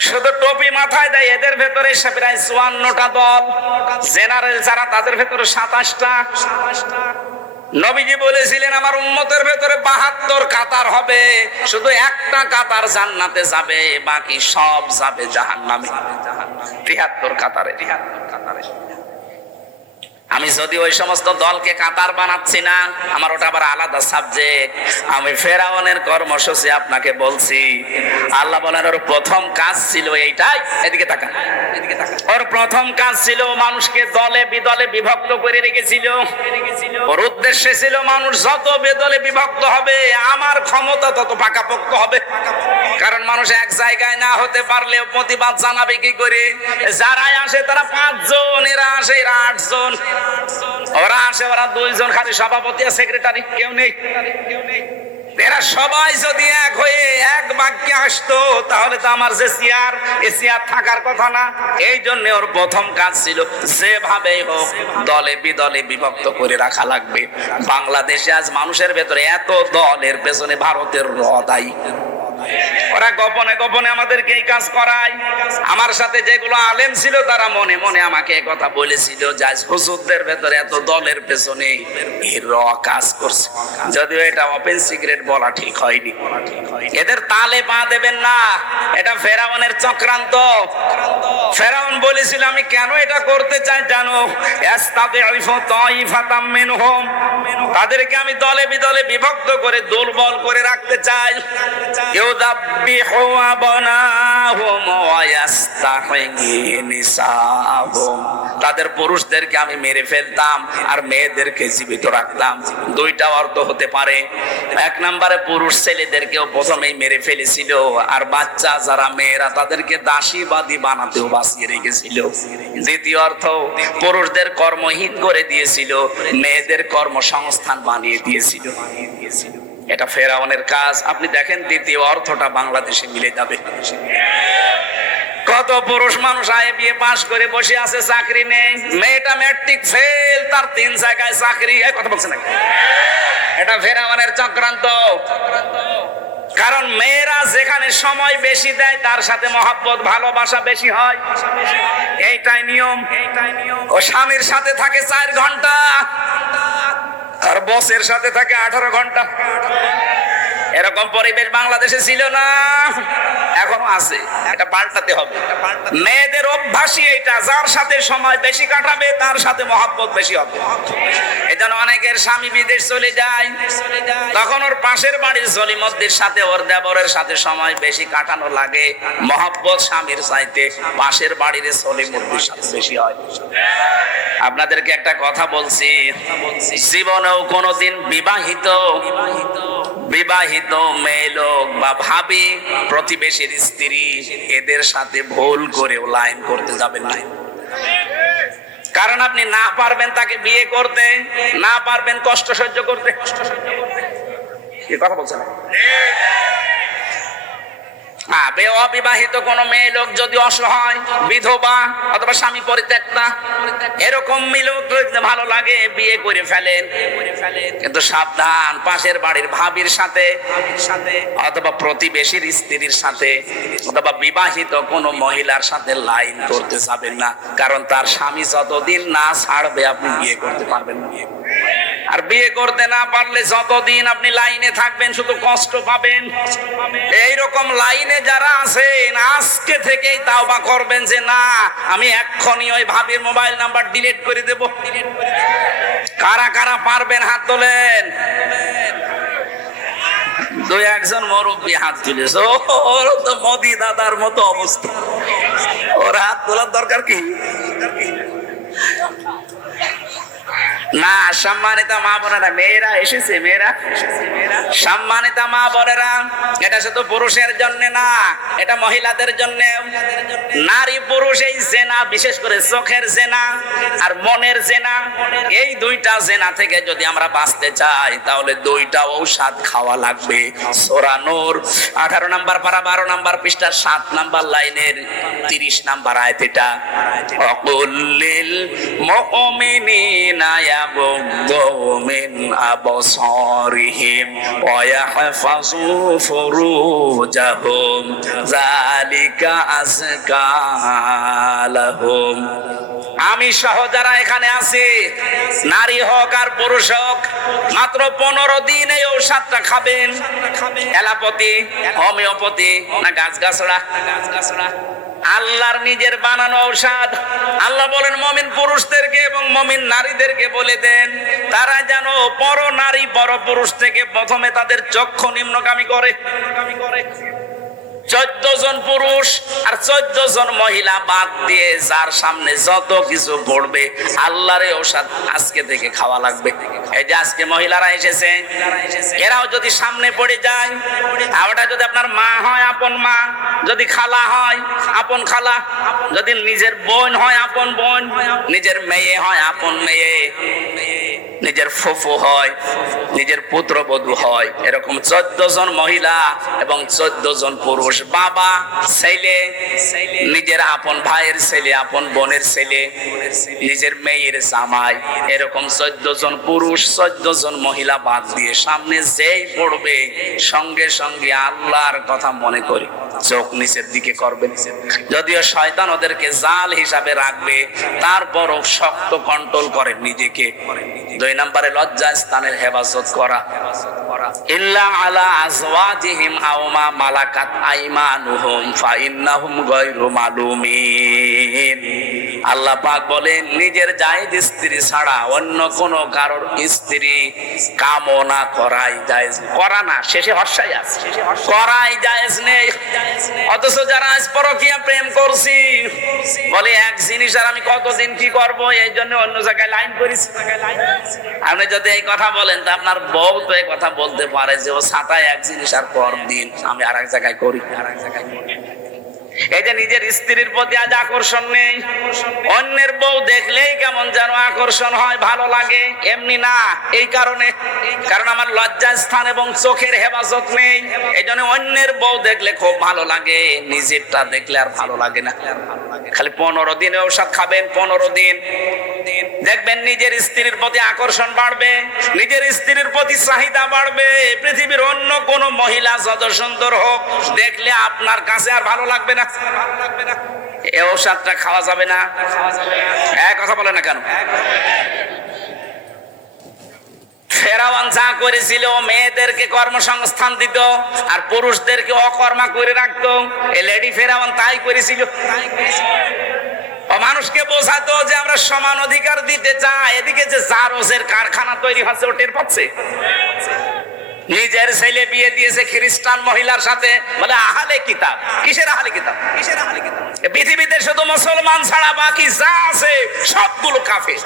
শুধু টুপি মাথায় দেয়। এদের ভেতরে প্রায় 54টা দল, জেনারেল যারা তাদের ভেতরে 27টা। নবীজি বলেছিলেন আমার উম্মতের ভেতরে 72 কাতার হবে, শুধু একটা কাতার জান্নাতে যাবে, বাকি সব যাবে জাহান্নামে। 73 কাতারে। আমি যদি ওই সমস্ত দলকে কাতার বানাচ্ছি না, আমার ওটা আবার আলাদা সাবজেক্ট। আমি ফেরাউনের কর্মসূচি আপনাকে বলছি। আল্লাহ বলেন ওর প্রথম কাজ ছিল এইটাই। এদিকে তাকান, এদিকে তাকান। ওর প্রথম কাজ ছিল মানুষকে দলে বিদলে বিভক্ত করে রেখেছিল। ওর উদ্দেশ্য ছিল মানুষ যত বেদলে বিভক্ত হবে আমার ক্ষমতা তত পাকাপোক্ত হবে। কারণ মানুষ এক জায়গায় না হতে পারলেও প্রতিবাদ জানাবে কি করে? যারাই আসে তারা 5 জন, এরা আসে এরা 8 জন, ওরা আসে ওরা 2 জন, খালি সভাপতি আর সেক্রেটারি কেউ নেই। এরা সবাই যদি এক হয়ে এক বাক্যে আসতো তাহলে তো আমার যে চেয়ার, এ চেয়ার থাকার কথা না। এই জন্য ওর প্রথম কাজ ছিল যেভাবেই হোক দলে বিদলে বিভক্ত করে রাখা লাগবে। বাংলাদেশে আজ মানুষের ভেতরে এত দলের পেছনে ভারতের দায়ী। ওরা গোপনে গোপনে আমাদেরকে এই কাজ করায়। আমার সাথে যেগুলো আলেম ছিল তারা মনে মনে আমাকে এই কথা বলেছিল যে আজ হুজুরদের ভেতরে এত দলের পেছনে এই র কাজ করছে। যদিও এটা ওপেন সিক্রেট বলা ঠিক হয়নি। এদের তালে পা দেবেন না, এটা ফেরাউনের চক্রান্ত। ফেরাউন বলেছিল আমি কেন এটা করতে চাই জানো? ইস্তাদিফু তাইফাতাম মিনহুম, তাদেরকে আমি দলে বিদলে বিভক্ত করে দুর্বল করে রাখতে চাই। ইউদাব্বিহু আবনাহুম ওয়া ইস্তাহয়ি নিসাহুম, তাদের পুরুষদেরকে আমি মেরে ফেলতাম আর মেয়েদেরকে জীবিত রাখতাম। দুইটা অর্থ হতে পারে। এক নম্বরে পুরুষ ছেলেদেরকেও প্রথমেই মেরে ফেলেছিল, আর বাচ্চা যারা মেয়েরা তাদেরকে দাসীবাদী বানাতেও বাঁচিয়ে রেখেছিল। দ্বিতীয় অর্থ, পুরুষদের কর্মহীন করে দিয়েছিল, মেয়েদের কর্মসংস্থান বানিয়ে দিয়েছিল। এটা ফেরাউনের কাজ। আপনি দেখেন দ্বিতীয় অর্থটা বাংলাদেশে মিলে যাবে। কত পুরুষ মানুষ বিয়ে পাশ করে বসে আছে, চাকরি নেই। মেয়েটা ম্যাট্রিক ফেল, তার 3 জায়গায় চাকরি। এই কথা বলছেন না? এটা ফেরাউনের চক্রান্ত। কারণ মেয়েরা যেখানে সময় বেশি দেয় তার সাথে মহব্বত ভালোবাসা বেশি হয়। এইটাই নিয়ম। ও স্বামীর সাথে থাকে 4 ঘন্টা আর বসের সাথে থাকে 18 ঘন্টা। এরকম পরিবেশ বাংলাদেশে ছিল না, এখনো আছে। এটা পাল্টাতে হবে। মেয়েদের অভ্যাসই এটা, যার সাথে সময় বেশি কাটাবে তার সাথে মহব্বত বেশি হবে। এজন্য অনেকের স্বামী বিদেশ চলে যায়, তখন ওর পাশের বাড়ির জলিমদ্দির সাথে ওর দেবরের সাথে সময় বেশি কাটানো লাগে। মহব্বত স্বামীর চাইতে পাশের বাড়ির জলিমদ্দির সাথে বেশি হয়। আপনাদেরকে একটা কথা বলছি, জীবনেও কোনোদিন বিবাহিত মেয়ে লোক বা ভাবি, প্রতিবেশীর স্ত্রী, এদের সাথে ভুল করেও লাইন করতে যাবেন না। কারণ আপনি না পারবেন তাকে বিয়ে করতে, না পারবেন কষ্ট সহ্য করতে। কি কথা বলছেন? অবিবাহিত কোন মেয়ে লোক যদি অসহায়, বিধবা অথবা স্বামী পরিত্যক্তা, এরকম মিলক ভালো লাগে, বিয়ে করে ফেলেন। কিন্তু সাবধান, পাশের বাড়ির ভাবির সাথে অথবা প্রতিবেশীর স্ত্রীর সাথে অথবা বিবাহিত কোন মহিলার সাথে লাইন করতে যাবেন না। কারণ তার স্বামী যতদিন না ছাড়বে আপনি বিয়ে করতে পারবেন না। আর বিয়ে করতে না পারলে যতদিন আপনি লাইনে থাকবেন শুধু কষ্ট পাবেন। এইরকম লাইনে যারা আছেন, আজকে থেকেই তাওবা করবেন যে না, আমি এক্ষুনি ওই ভাবির মোবাইল নাম্বার ডিলিট করে দেব। কারা কারা পারবেন হাত তোলেন। 2-1 মুরব্বী হাত তুলেছে। ওর তো মোদি দাদার মতো অবস্থা, ওর হাত তোলার দরকার কি? না, সম্মানিত মা বোনেরা, মেয়েরা এসেছে, মেয়েরা সম্মানিত মা বোনেরা, এটা শুধু পুরুষের জন্য না, এটা মহিলাদের জন্য। নারী পুরুষ এই জেনা, বিশেষ করে চোখের জেনা আর মনের জেনা, এই 2টা জেনা থেকে যদি আমরা বাঁচতে চাই তাহলে 2টা ঔষধ খাওয়া লাগবে। সূরা নূর 18 নম্বর পারা 12 নম্বর পৃষ্ঠার 7 নম্বর লাইনের 30 নম্বর আয়াত। এটা অকুল্লিল মুমিনিনা ইয়াগুদ্দু মিন আবসারিহিম ওয়া ইয়াহফাযু ফুরুজাহুম যালিকা আযকা লাহুম। আমি সহ যারা এখানে আছি, নারী হোক আর পুরুষ হোক, মাত্র 15 দিন এই ঔষধটা খাবেন। এলাপতি, হোমিওপ্যাথি না গাছগাছড়া? আল্লাহর নিজের বানানো ঔষধ। আল্লাহ বলেন মুমিন পুরুষদেরকে এবং মুমিন নারীদেরকে বলে দেন, তারা যেন পর নারী পর পুরুষ থেকে প্রথমে তাদের চক্ষু নিম্নগামী করে। 14 জন পুরুষ আর 14 জন মহিলা বাদ দিয়ে যার সামনে যত কিছু পড়বে, আল্লাহর ঔষধ আজকে থেকে খাওয়া লাগবে। এই যে আজকে মহিলারা এসেছে, এরাও যদি সামনে পড়ে যায়, ওটা যদি আপনার মা হয় আপন মা, যদি খালা হয় আপন খালা, যদি নিজের বোন হয় আপন বোন, নিজের মেয়ে হয় আপন মেয়ে, নিজের ফুফু হয়, নিজের পুত্রবধূ হয়, এরকম 14 জন মহিলা এবং 14 জন পুরুষ, বাবা, ছেলে, নিজের আপন ভাইয়ের ছেলে, আপন বোনের ছেলে, নিজের মেয়ের জামাই, এরকম 14 জন পুরুষ 14 জন মহিলা বাদ দিয়ে সামনে যেই পড়বে সঙ্গে সঙ্গে আল্লাহর কথা মনে করি চোখ নিচের দিকে করবেন। যদিও শয়তান ওদেরকে জাল হিসাবে রাখবে, তারপরও শক্ত কন্ট্রোল করেন নিজেকে। 2 নম্বরে লজ্জা স্থানের হেফাজত করা, ইল্লা আলা আজওয়াজিহিম আও মা মালাকাত আইমানুহুম ফাইন্নাহুম গায়রু মালুমিন। আল্লাহ পাক বলেন নিজের জায়েজ স্ত্রী ছাড়া অন্য কোন কারোর স্ত্রী কামনা করাই জায়েজ, করা না, শেষে হর্ষাই আছে, করাই জায়েজ নেই। অথচ যারা আজ পরকীয়া প্রেম করছি বলে এক জিনিস আর আমি কতদিন কি করব, এই জন্য অন্য জায়গায় লাইন করেছি। আপনি যদি এই কথা বলেন তা আপনার বউ তো এই কথা বলতে পারে যে ও ছাতায় এক জিনিস আর পর দিন আমি আর এক জায়গায় করি। এই যে নিজের স্ত্রীর প্রতি আজ আকর্ষণ নেই, অন্যের বউ দেখলেই কেমন যেন আকর্ষণ হয়, ভালো লাগে, এমনি না। এই কারণে, কারণ আমার লজ্জা স্থান এবং চোখের হেফাজত নেই, এই জন্য অন্যের বউ দেখলে খুব ভালো লাগে, নিজেরটা দেখলে আর ভালো লাগে না। খালি 15 দিনে ঔষধ খাবেন, 15 দিন দেখবেন নিজের স্ত্রীর প্রতি আকর্ষণ বাড়বে, নিজের স্ত্রীর প্রতি চাহিদা বাড়বে। পৃথিবীর অন্য কোন মহিলা যত সুন্দর হোক দেখলে আপনার কাছে আর ভালো লাগবে না, এই ঔষধটা খাওয়া যাবে না। এক কথা বলে না কেন? ফেরাউন যা করেছিল, মেয়েদেরকে কর্মসংস্থান দিত আর পুরুষদেরকে অকর্মা করে রাখতো, এই লেডি ফেরাউন তাই করেছিল। মানুষকে বোঝাতো যে আমরা সমান অধিকার দিতে চাই, এদিকে যে জারজের কারখানা তৈরি হচ্ছে ও টের পাচ্ছে। নিজের ছেলে বিয়ে দিয়েছে খ্রিস্টান মহিলার সাথে, বলে আহলে কিতাব। কিসের আহলে কিতাব? কিসের আহলে কিতাব? পৃথিবীতে শুধু মুসলমান ছাড়া বাকি যা আছে সবগুলো কাফের।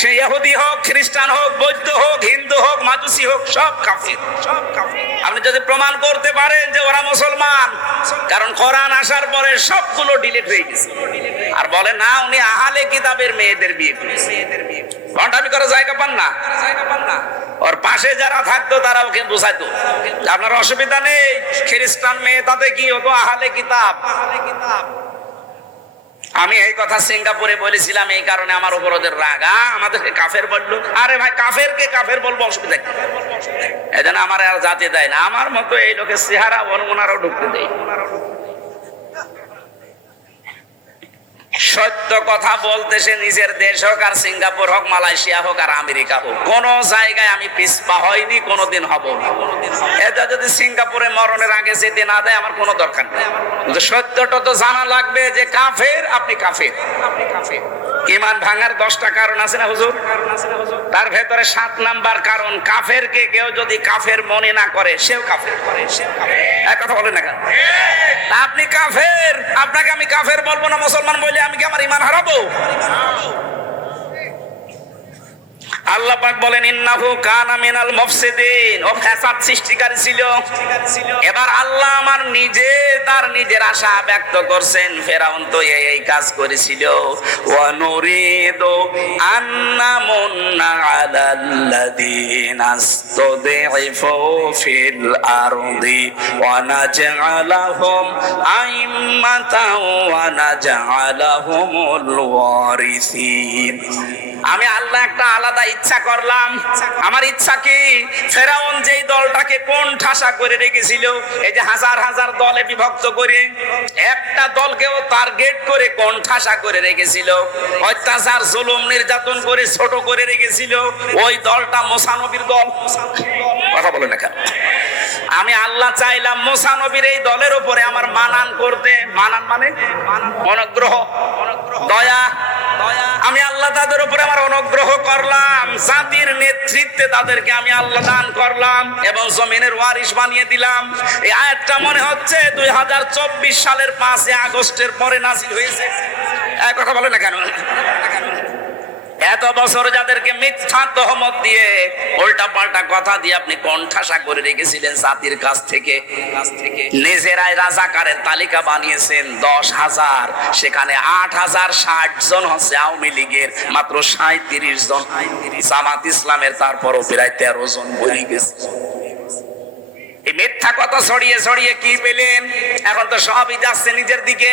সে ইহুদি হোক, খ্রিস্টান হোক, বৌদ্ধ হোক, হিন্দু হোক, মাজুসি হোক, সব কাফের, সব কাফের। আপনি যদি প্রমাণ করতে পারেন যে ওরা মুসলমান, কারণ কোরআন আসার পরে সবগুলো ডিলিট হয়ে গেছে, আর বলে না উনি আহলে কিতাবের মেয়েদের বিয়ে করেছে, ঘন্টামি করার জায়গা পান না, জায়গা পান না। ওর পাশে যারা থাকতো তারা ওকে বোঝাইতো আপনার অসুবিধা নেই, খ্রিস্টান মেয়ে তাতে কি হতো, আহলে কিতাব। আমি এই কথা সিঙ্গাপুরে বলেছিলাম, এই কারণে আমার উপর ওদের রাগ, আমাদেরকে কাফের বললো। আরে ভাই, কাফেরকে কাফের বলবো, অসুবিধা কি? এই জন্য আমার আর জাতি দেয় না, আমার মতো এই লোকের চেহারা ওনারাও ঢুকতে দেয়। সত্য কথা বলতে সে নিজের দেশ হোক আর সিঙ্গাপুর হোক, মালয়েশিয়া হোক আর আমেরিকা হোক, কোন জায়গায় আমি পিছপা হয়নি, কোনোদিন হব না। এটা যদি সিঙ্গাপুরে মরণের আগে যেতে না দেয় আমার কোনো দরকার নেই, কিন্তু সত্যটা তো জানা লাগবে যে কাফের, আপনি কাফের, আপনি কাফের। ঈমান ভাঙার 10টা কারণ আছে না হুজুর? তার ভেতরে 7 নাম্বার কারণ, কাফেরকে কেউ যদি কাফের মনে না করে সেও কাফের করে, সেও কাফের। এক কথা বলেন না কেন? আপনি কাফের, আপনাকে আমি কাফের বলবো না মুসলমান বলে আমি কি আমার ঈমান হারাবো? আল্লাহ পাক বলেন ইন্নাহু কানা মিনাল মুফসিদিন, ও ফাসাদ সৃষ্টিকারী ছিল। এবার আল্লাহ আমার নিজে তার নিজের আশা ব্যক্ত করছেন, ফেরাউন তো এই কাজ করেছিল। ওয়া নুরিদু আন্নামুন্না আলাল্লাযিনা ইসতাদঈফু ফিল আরদি ওয়া নাজআলাহুম আইম্মাতাও ওয়া নাজআলাহুমুল ওয়ারিসিন। আমি আল্লাহ একটা আলাদা ইচ্ছা করলাম। আমার ইচ্ছা কি, ফেরাউন যেই দলটাকে কোন ঠাসা করে রেখেছিল, এই যে হাজার হাজার দলে বিভক্ত করে একটা দলকেও টার্গেট করে কোন ঠাসা করে রেখেছিল, অত্যাচার জুলুম নির্যাতন করে ছোট করে রেখেছিল, ওই দলটা মুসা নবীর দল। কথা বলে না কেন? আমি আল্লাহ চাইলাম মুসা নবীর এই দলের উপরে আমার মানান করতে। মানান মানে অনুগ্রহ, দয়া। আমি আল্লাহ তাদের উপরে আমার অনুগ্রহ করলাম, জাতির নেতৃত্বে তাদেরকে আমি আল্লাহ দান করলাম এবং জমিনের ওয়ারিশ বানিয়ে দিলাম। এই আয়াতটা মনে হচ্ছে 2024 সালের 5 আগস্টের পরে নাযিল হয়েছে। এক কথা বলে না কেন? এত বছর যাদেরকে মিথ্যা তহমত দিয়ে উল্টা পাল্টা কথা দিয়ে আপনি কণ্ঠাসা করে রেখেছিলেন জাতির কাছ থেকে, নিজেরাই রাজাকারের তালিকা বানিয়েছেন 10,000, সেখানে 8,060 জন হচ্ছে আওয়ামী লীগের, মাত্র 37 জন জামাত ইসলামের, তারপরও প্রায় 13 জন বলে গেছে। এই মিথ্যা কথা ছড়িয়ে ছড়িয়ে কি পেলেন? এখন তো সবই যাচ্ছে নিজের দিকে।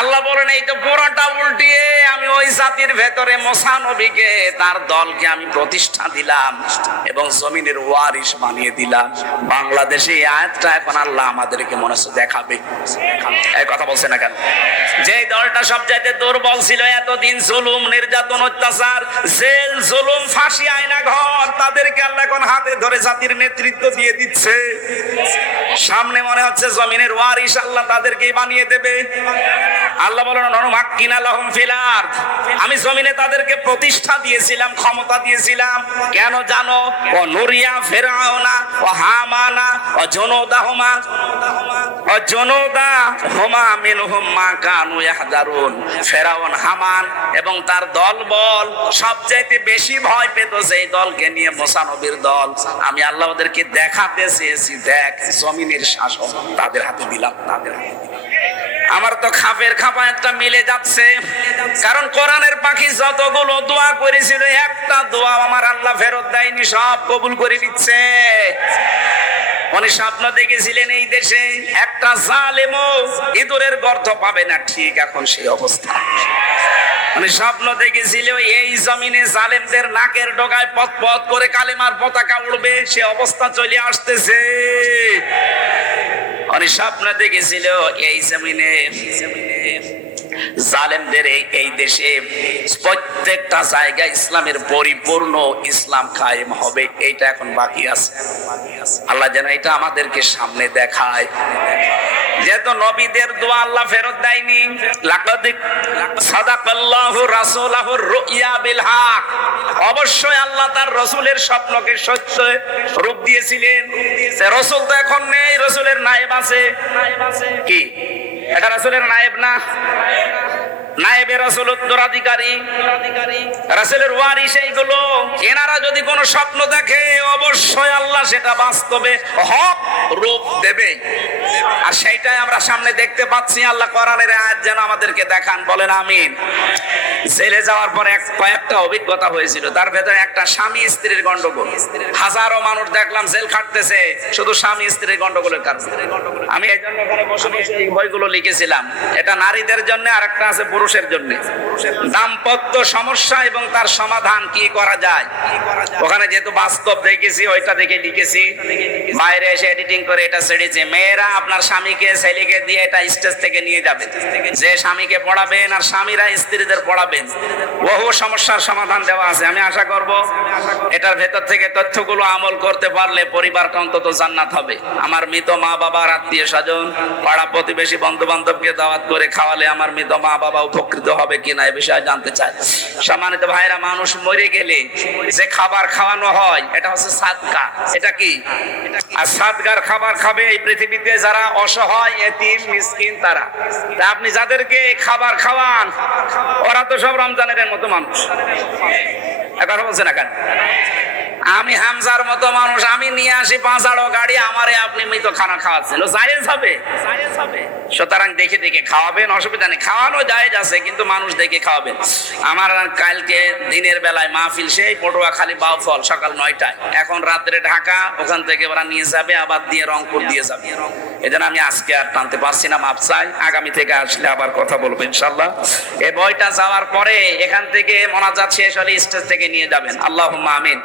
আল্লাহ বলেন এই তো পুরোটা উল্টিয়ে আমি ওই জাতির ভেতরে মুসা নবীকে, তার দলকে আমি প্রতিষ্ঠা দিলাম এবং জমিনের ওয়ারিশ বানিয়ে দিলাম। বাংলাদেশে এই আয়াতটা এখন আল্লাহ আমাদেরকে মনে হচ্ছে দেখাবে। এই কথা বলছে না কেন? যে দলটা সবচাইতে দুর্বল ছিল, এতদিন জুলুম, নির্যাতন, অত্যাচার, জেল, জুলুম, ফাঁসি, আয়না ঘর, তাদেরকে আল্লাহ এখন হাতে ধরে জাতির নেতৃত্ব দিয়ে দিচ্ছে। সামনে মনে হচ্ছে জমিনের ওয়ারিশ আল্লাহ তাদেরকেই বানিয়ে দেবে। আল্লাহ বলেন অনুমাক্কিনা লাহুম ফিল আরদ, আমি জমিনে তাদেরকে প্রতিষ্ঠা দিয়েছিলাম, ক্ষমতা দিয়েছিলাম। কেন জানো? ও নুরিয়া ফিরআউনা ও হামানা ও জুনুদাহুমা মিনহুম মা কানু ইয়াহদারুন। ফিরআউন, হামান এবং তার দলবল সবচাইতে বেশি ভয় পেত সেই দলকে নিয়ে, মুসা নবীর দল। আমি আল্লাহ ওদেরকে দেখাতে চেয়েছি, দেখ জমিনের শাসন তাদের হাতে দিলাম, তাদের হাতে দিলাম। আমার তো খাপের খাপা একটা মিলে যাচ্ছে, কারণ কোরআনের পাখি যতগুলো দোয়া করেছিল, একটা দোয়া আমার আল্লাহ ফেরত দেয়নি, সব কবুল করে নিচ্ছে। উনি স্বপ্ন দেখেছিলেন এই দেশে একটা জালেমও ইঁদুরের গর্ত পাবে না, ঠিক এখন সেই অবস্থা। উনি স্বপ্ন দেখেছিল এই জমিনে জালেমদের নাকের ডগায় পথ পথ করে কালেমার পতাকা উড়বে, সে অবস্থা চলে আসতেছে। উনি স্বপ্ন দেখেছিল এই জমিনে জালেমদের এই দেশে প্রত্যেকটা জায়গায় ইসলামের পরিপূর্ণ ইসলাম কায়েম হবে। এইটা এখন বাকি আছে। আল্লাহ যেন এটা আমাদেরকে সামনে দেখায়। যেহেতু নবীদের দোয়া আল্লাহ ফেরত দেয়নি, লাকাদ সাদাকাল্লাহু রাসূলাহুর রুইয়া বিল হক, অবশ্যই আল্লাহ তার রাসূলের স্বপ্নকে সত্য রূপ দিয়েছিলেন। রাসূল তো এখন নেই, রাসূলের নায়েব আছে। কি এটা রাসূলের নায়েব না? নায়েবে রাসূল উত্তরাধিকারী, রাসূলের ওয়ারিস এইগুলো। এনারা যদি কোনো স্বপ্ন দেখে, অবশ্যই আল্লাহ সেটা বাস্তবে হক রূপ দেবে। আর সেইটাই আমরা সামনে দেখতে পাচ্ছি। আল্লাহ কোরআনের আয়াত যেন আমাদেরকে দেখান, বলেন আমিন। জেলে যাওয়ার পরে কয়েকটা অভিজ্ঞতা হয়েছিল, তার ভেতরে একটা স্বামী স্ত্রীর গন্ডগোল। হাজারো মানুষ দেখলাম জেল খাটতেছে শুধু স্বামী স্ত্রীর গন্ডগোলের কারণে। আমি এই জন্য ওখানে বসে বসে এই বইগুলো লিখেছিলাম। এটা নারীদের জন্য, আর একটা আছে পুরুষের জন্য। দাম্পত্য সমস্যা এবং তার সমাধান কি করা যায়, ওখানে যেহেতু বাস্তব দেখেছি ওইটা দেখে লিখেছি। বাইরে এসে এডিটিং করে এটা ছেড়েছে। মেয়েরা আপনার স্বামীকে ছেলেকে দিয়ে এটা স্টেজ থেকে নিয়ে যাবে, যে স্বামীকে পড়াবেন আর স্বামীরা স্ত্রীদের পড়াবেন। বহু সমস্যার সমাধান দেওয়া আছে। আমি আশা করব এটার ভেতর থেকে তথ্যগুলো আমল করতে পারলে পরিবারটা অন্তত জান্নাত হবে। আমার মৃত মা বাবার আত্মীয় স্বজন, পাড়া প্রতিবেশী, বন্ধু বান্ধবকে দাওয়াত করে খাওয়ালে আমার মৃত মা বাবা উপকৃত হবে কিনা এ বিষয়ে জানতে চাই। সম্মানিত ভাইরা, মানুষ মরে গেলে যে খাবার খাওয়ানো হয় এটা হচ্ছে সাদকা। এটা কি? আর সাদকার খাবার খাবে এই পৃথিবীতে যারা অসহায়, এতিম, মিসকিন, তারা। আপনি যাদেরকে খাবার খাওয়ান ওরা তো সব রমজানের মতো মানুষ। কথা বলছে না কেন? আমি হামজার মতো মানুষ, আমি নিয়ে আসি 5 গাড়ি, আমারে আপনি মৃত খানা খাওয়াচ্ছেন, জায়েজ হবে? সুতরাং দেখে দেখে খাওয়াবেন, অসুবিধা নেই। খাওয়ানো জায়েজ আছে, কিন্তু মানুষ দেখে খাওয়াবেন। আমার কালকে দিনের বেলায় মাহফিল, সেই পটুয়াখালী বাউফল, সকাল 9টায়। এখন রাত্রে ঢাকা, ওখান থেকে ওরা নিয়ে যাবে, আবার দিয়ে রংপুর দিয়ে যাবে। এজন্য আমি আজকে আর টানতে পারছি না, মাপ চাই। আগামী থেকে আসলে আবার কথা বলবো ইনশাল্লাহ। এই বইটা যাওয়ার পরে এখান থেকে মোনাজাত শেষ হলে স্টেজ থেকে নিয়ে যাবেন। আল্লাহুম্মা আমিন।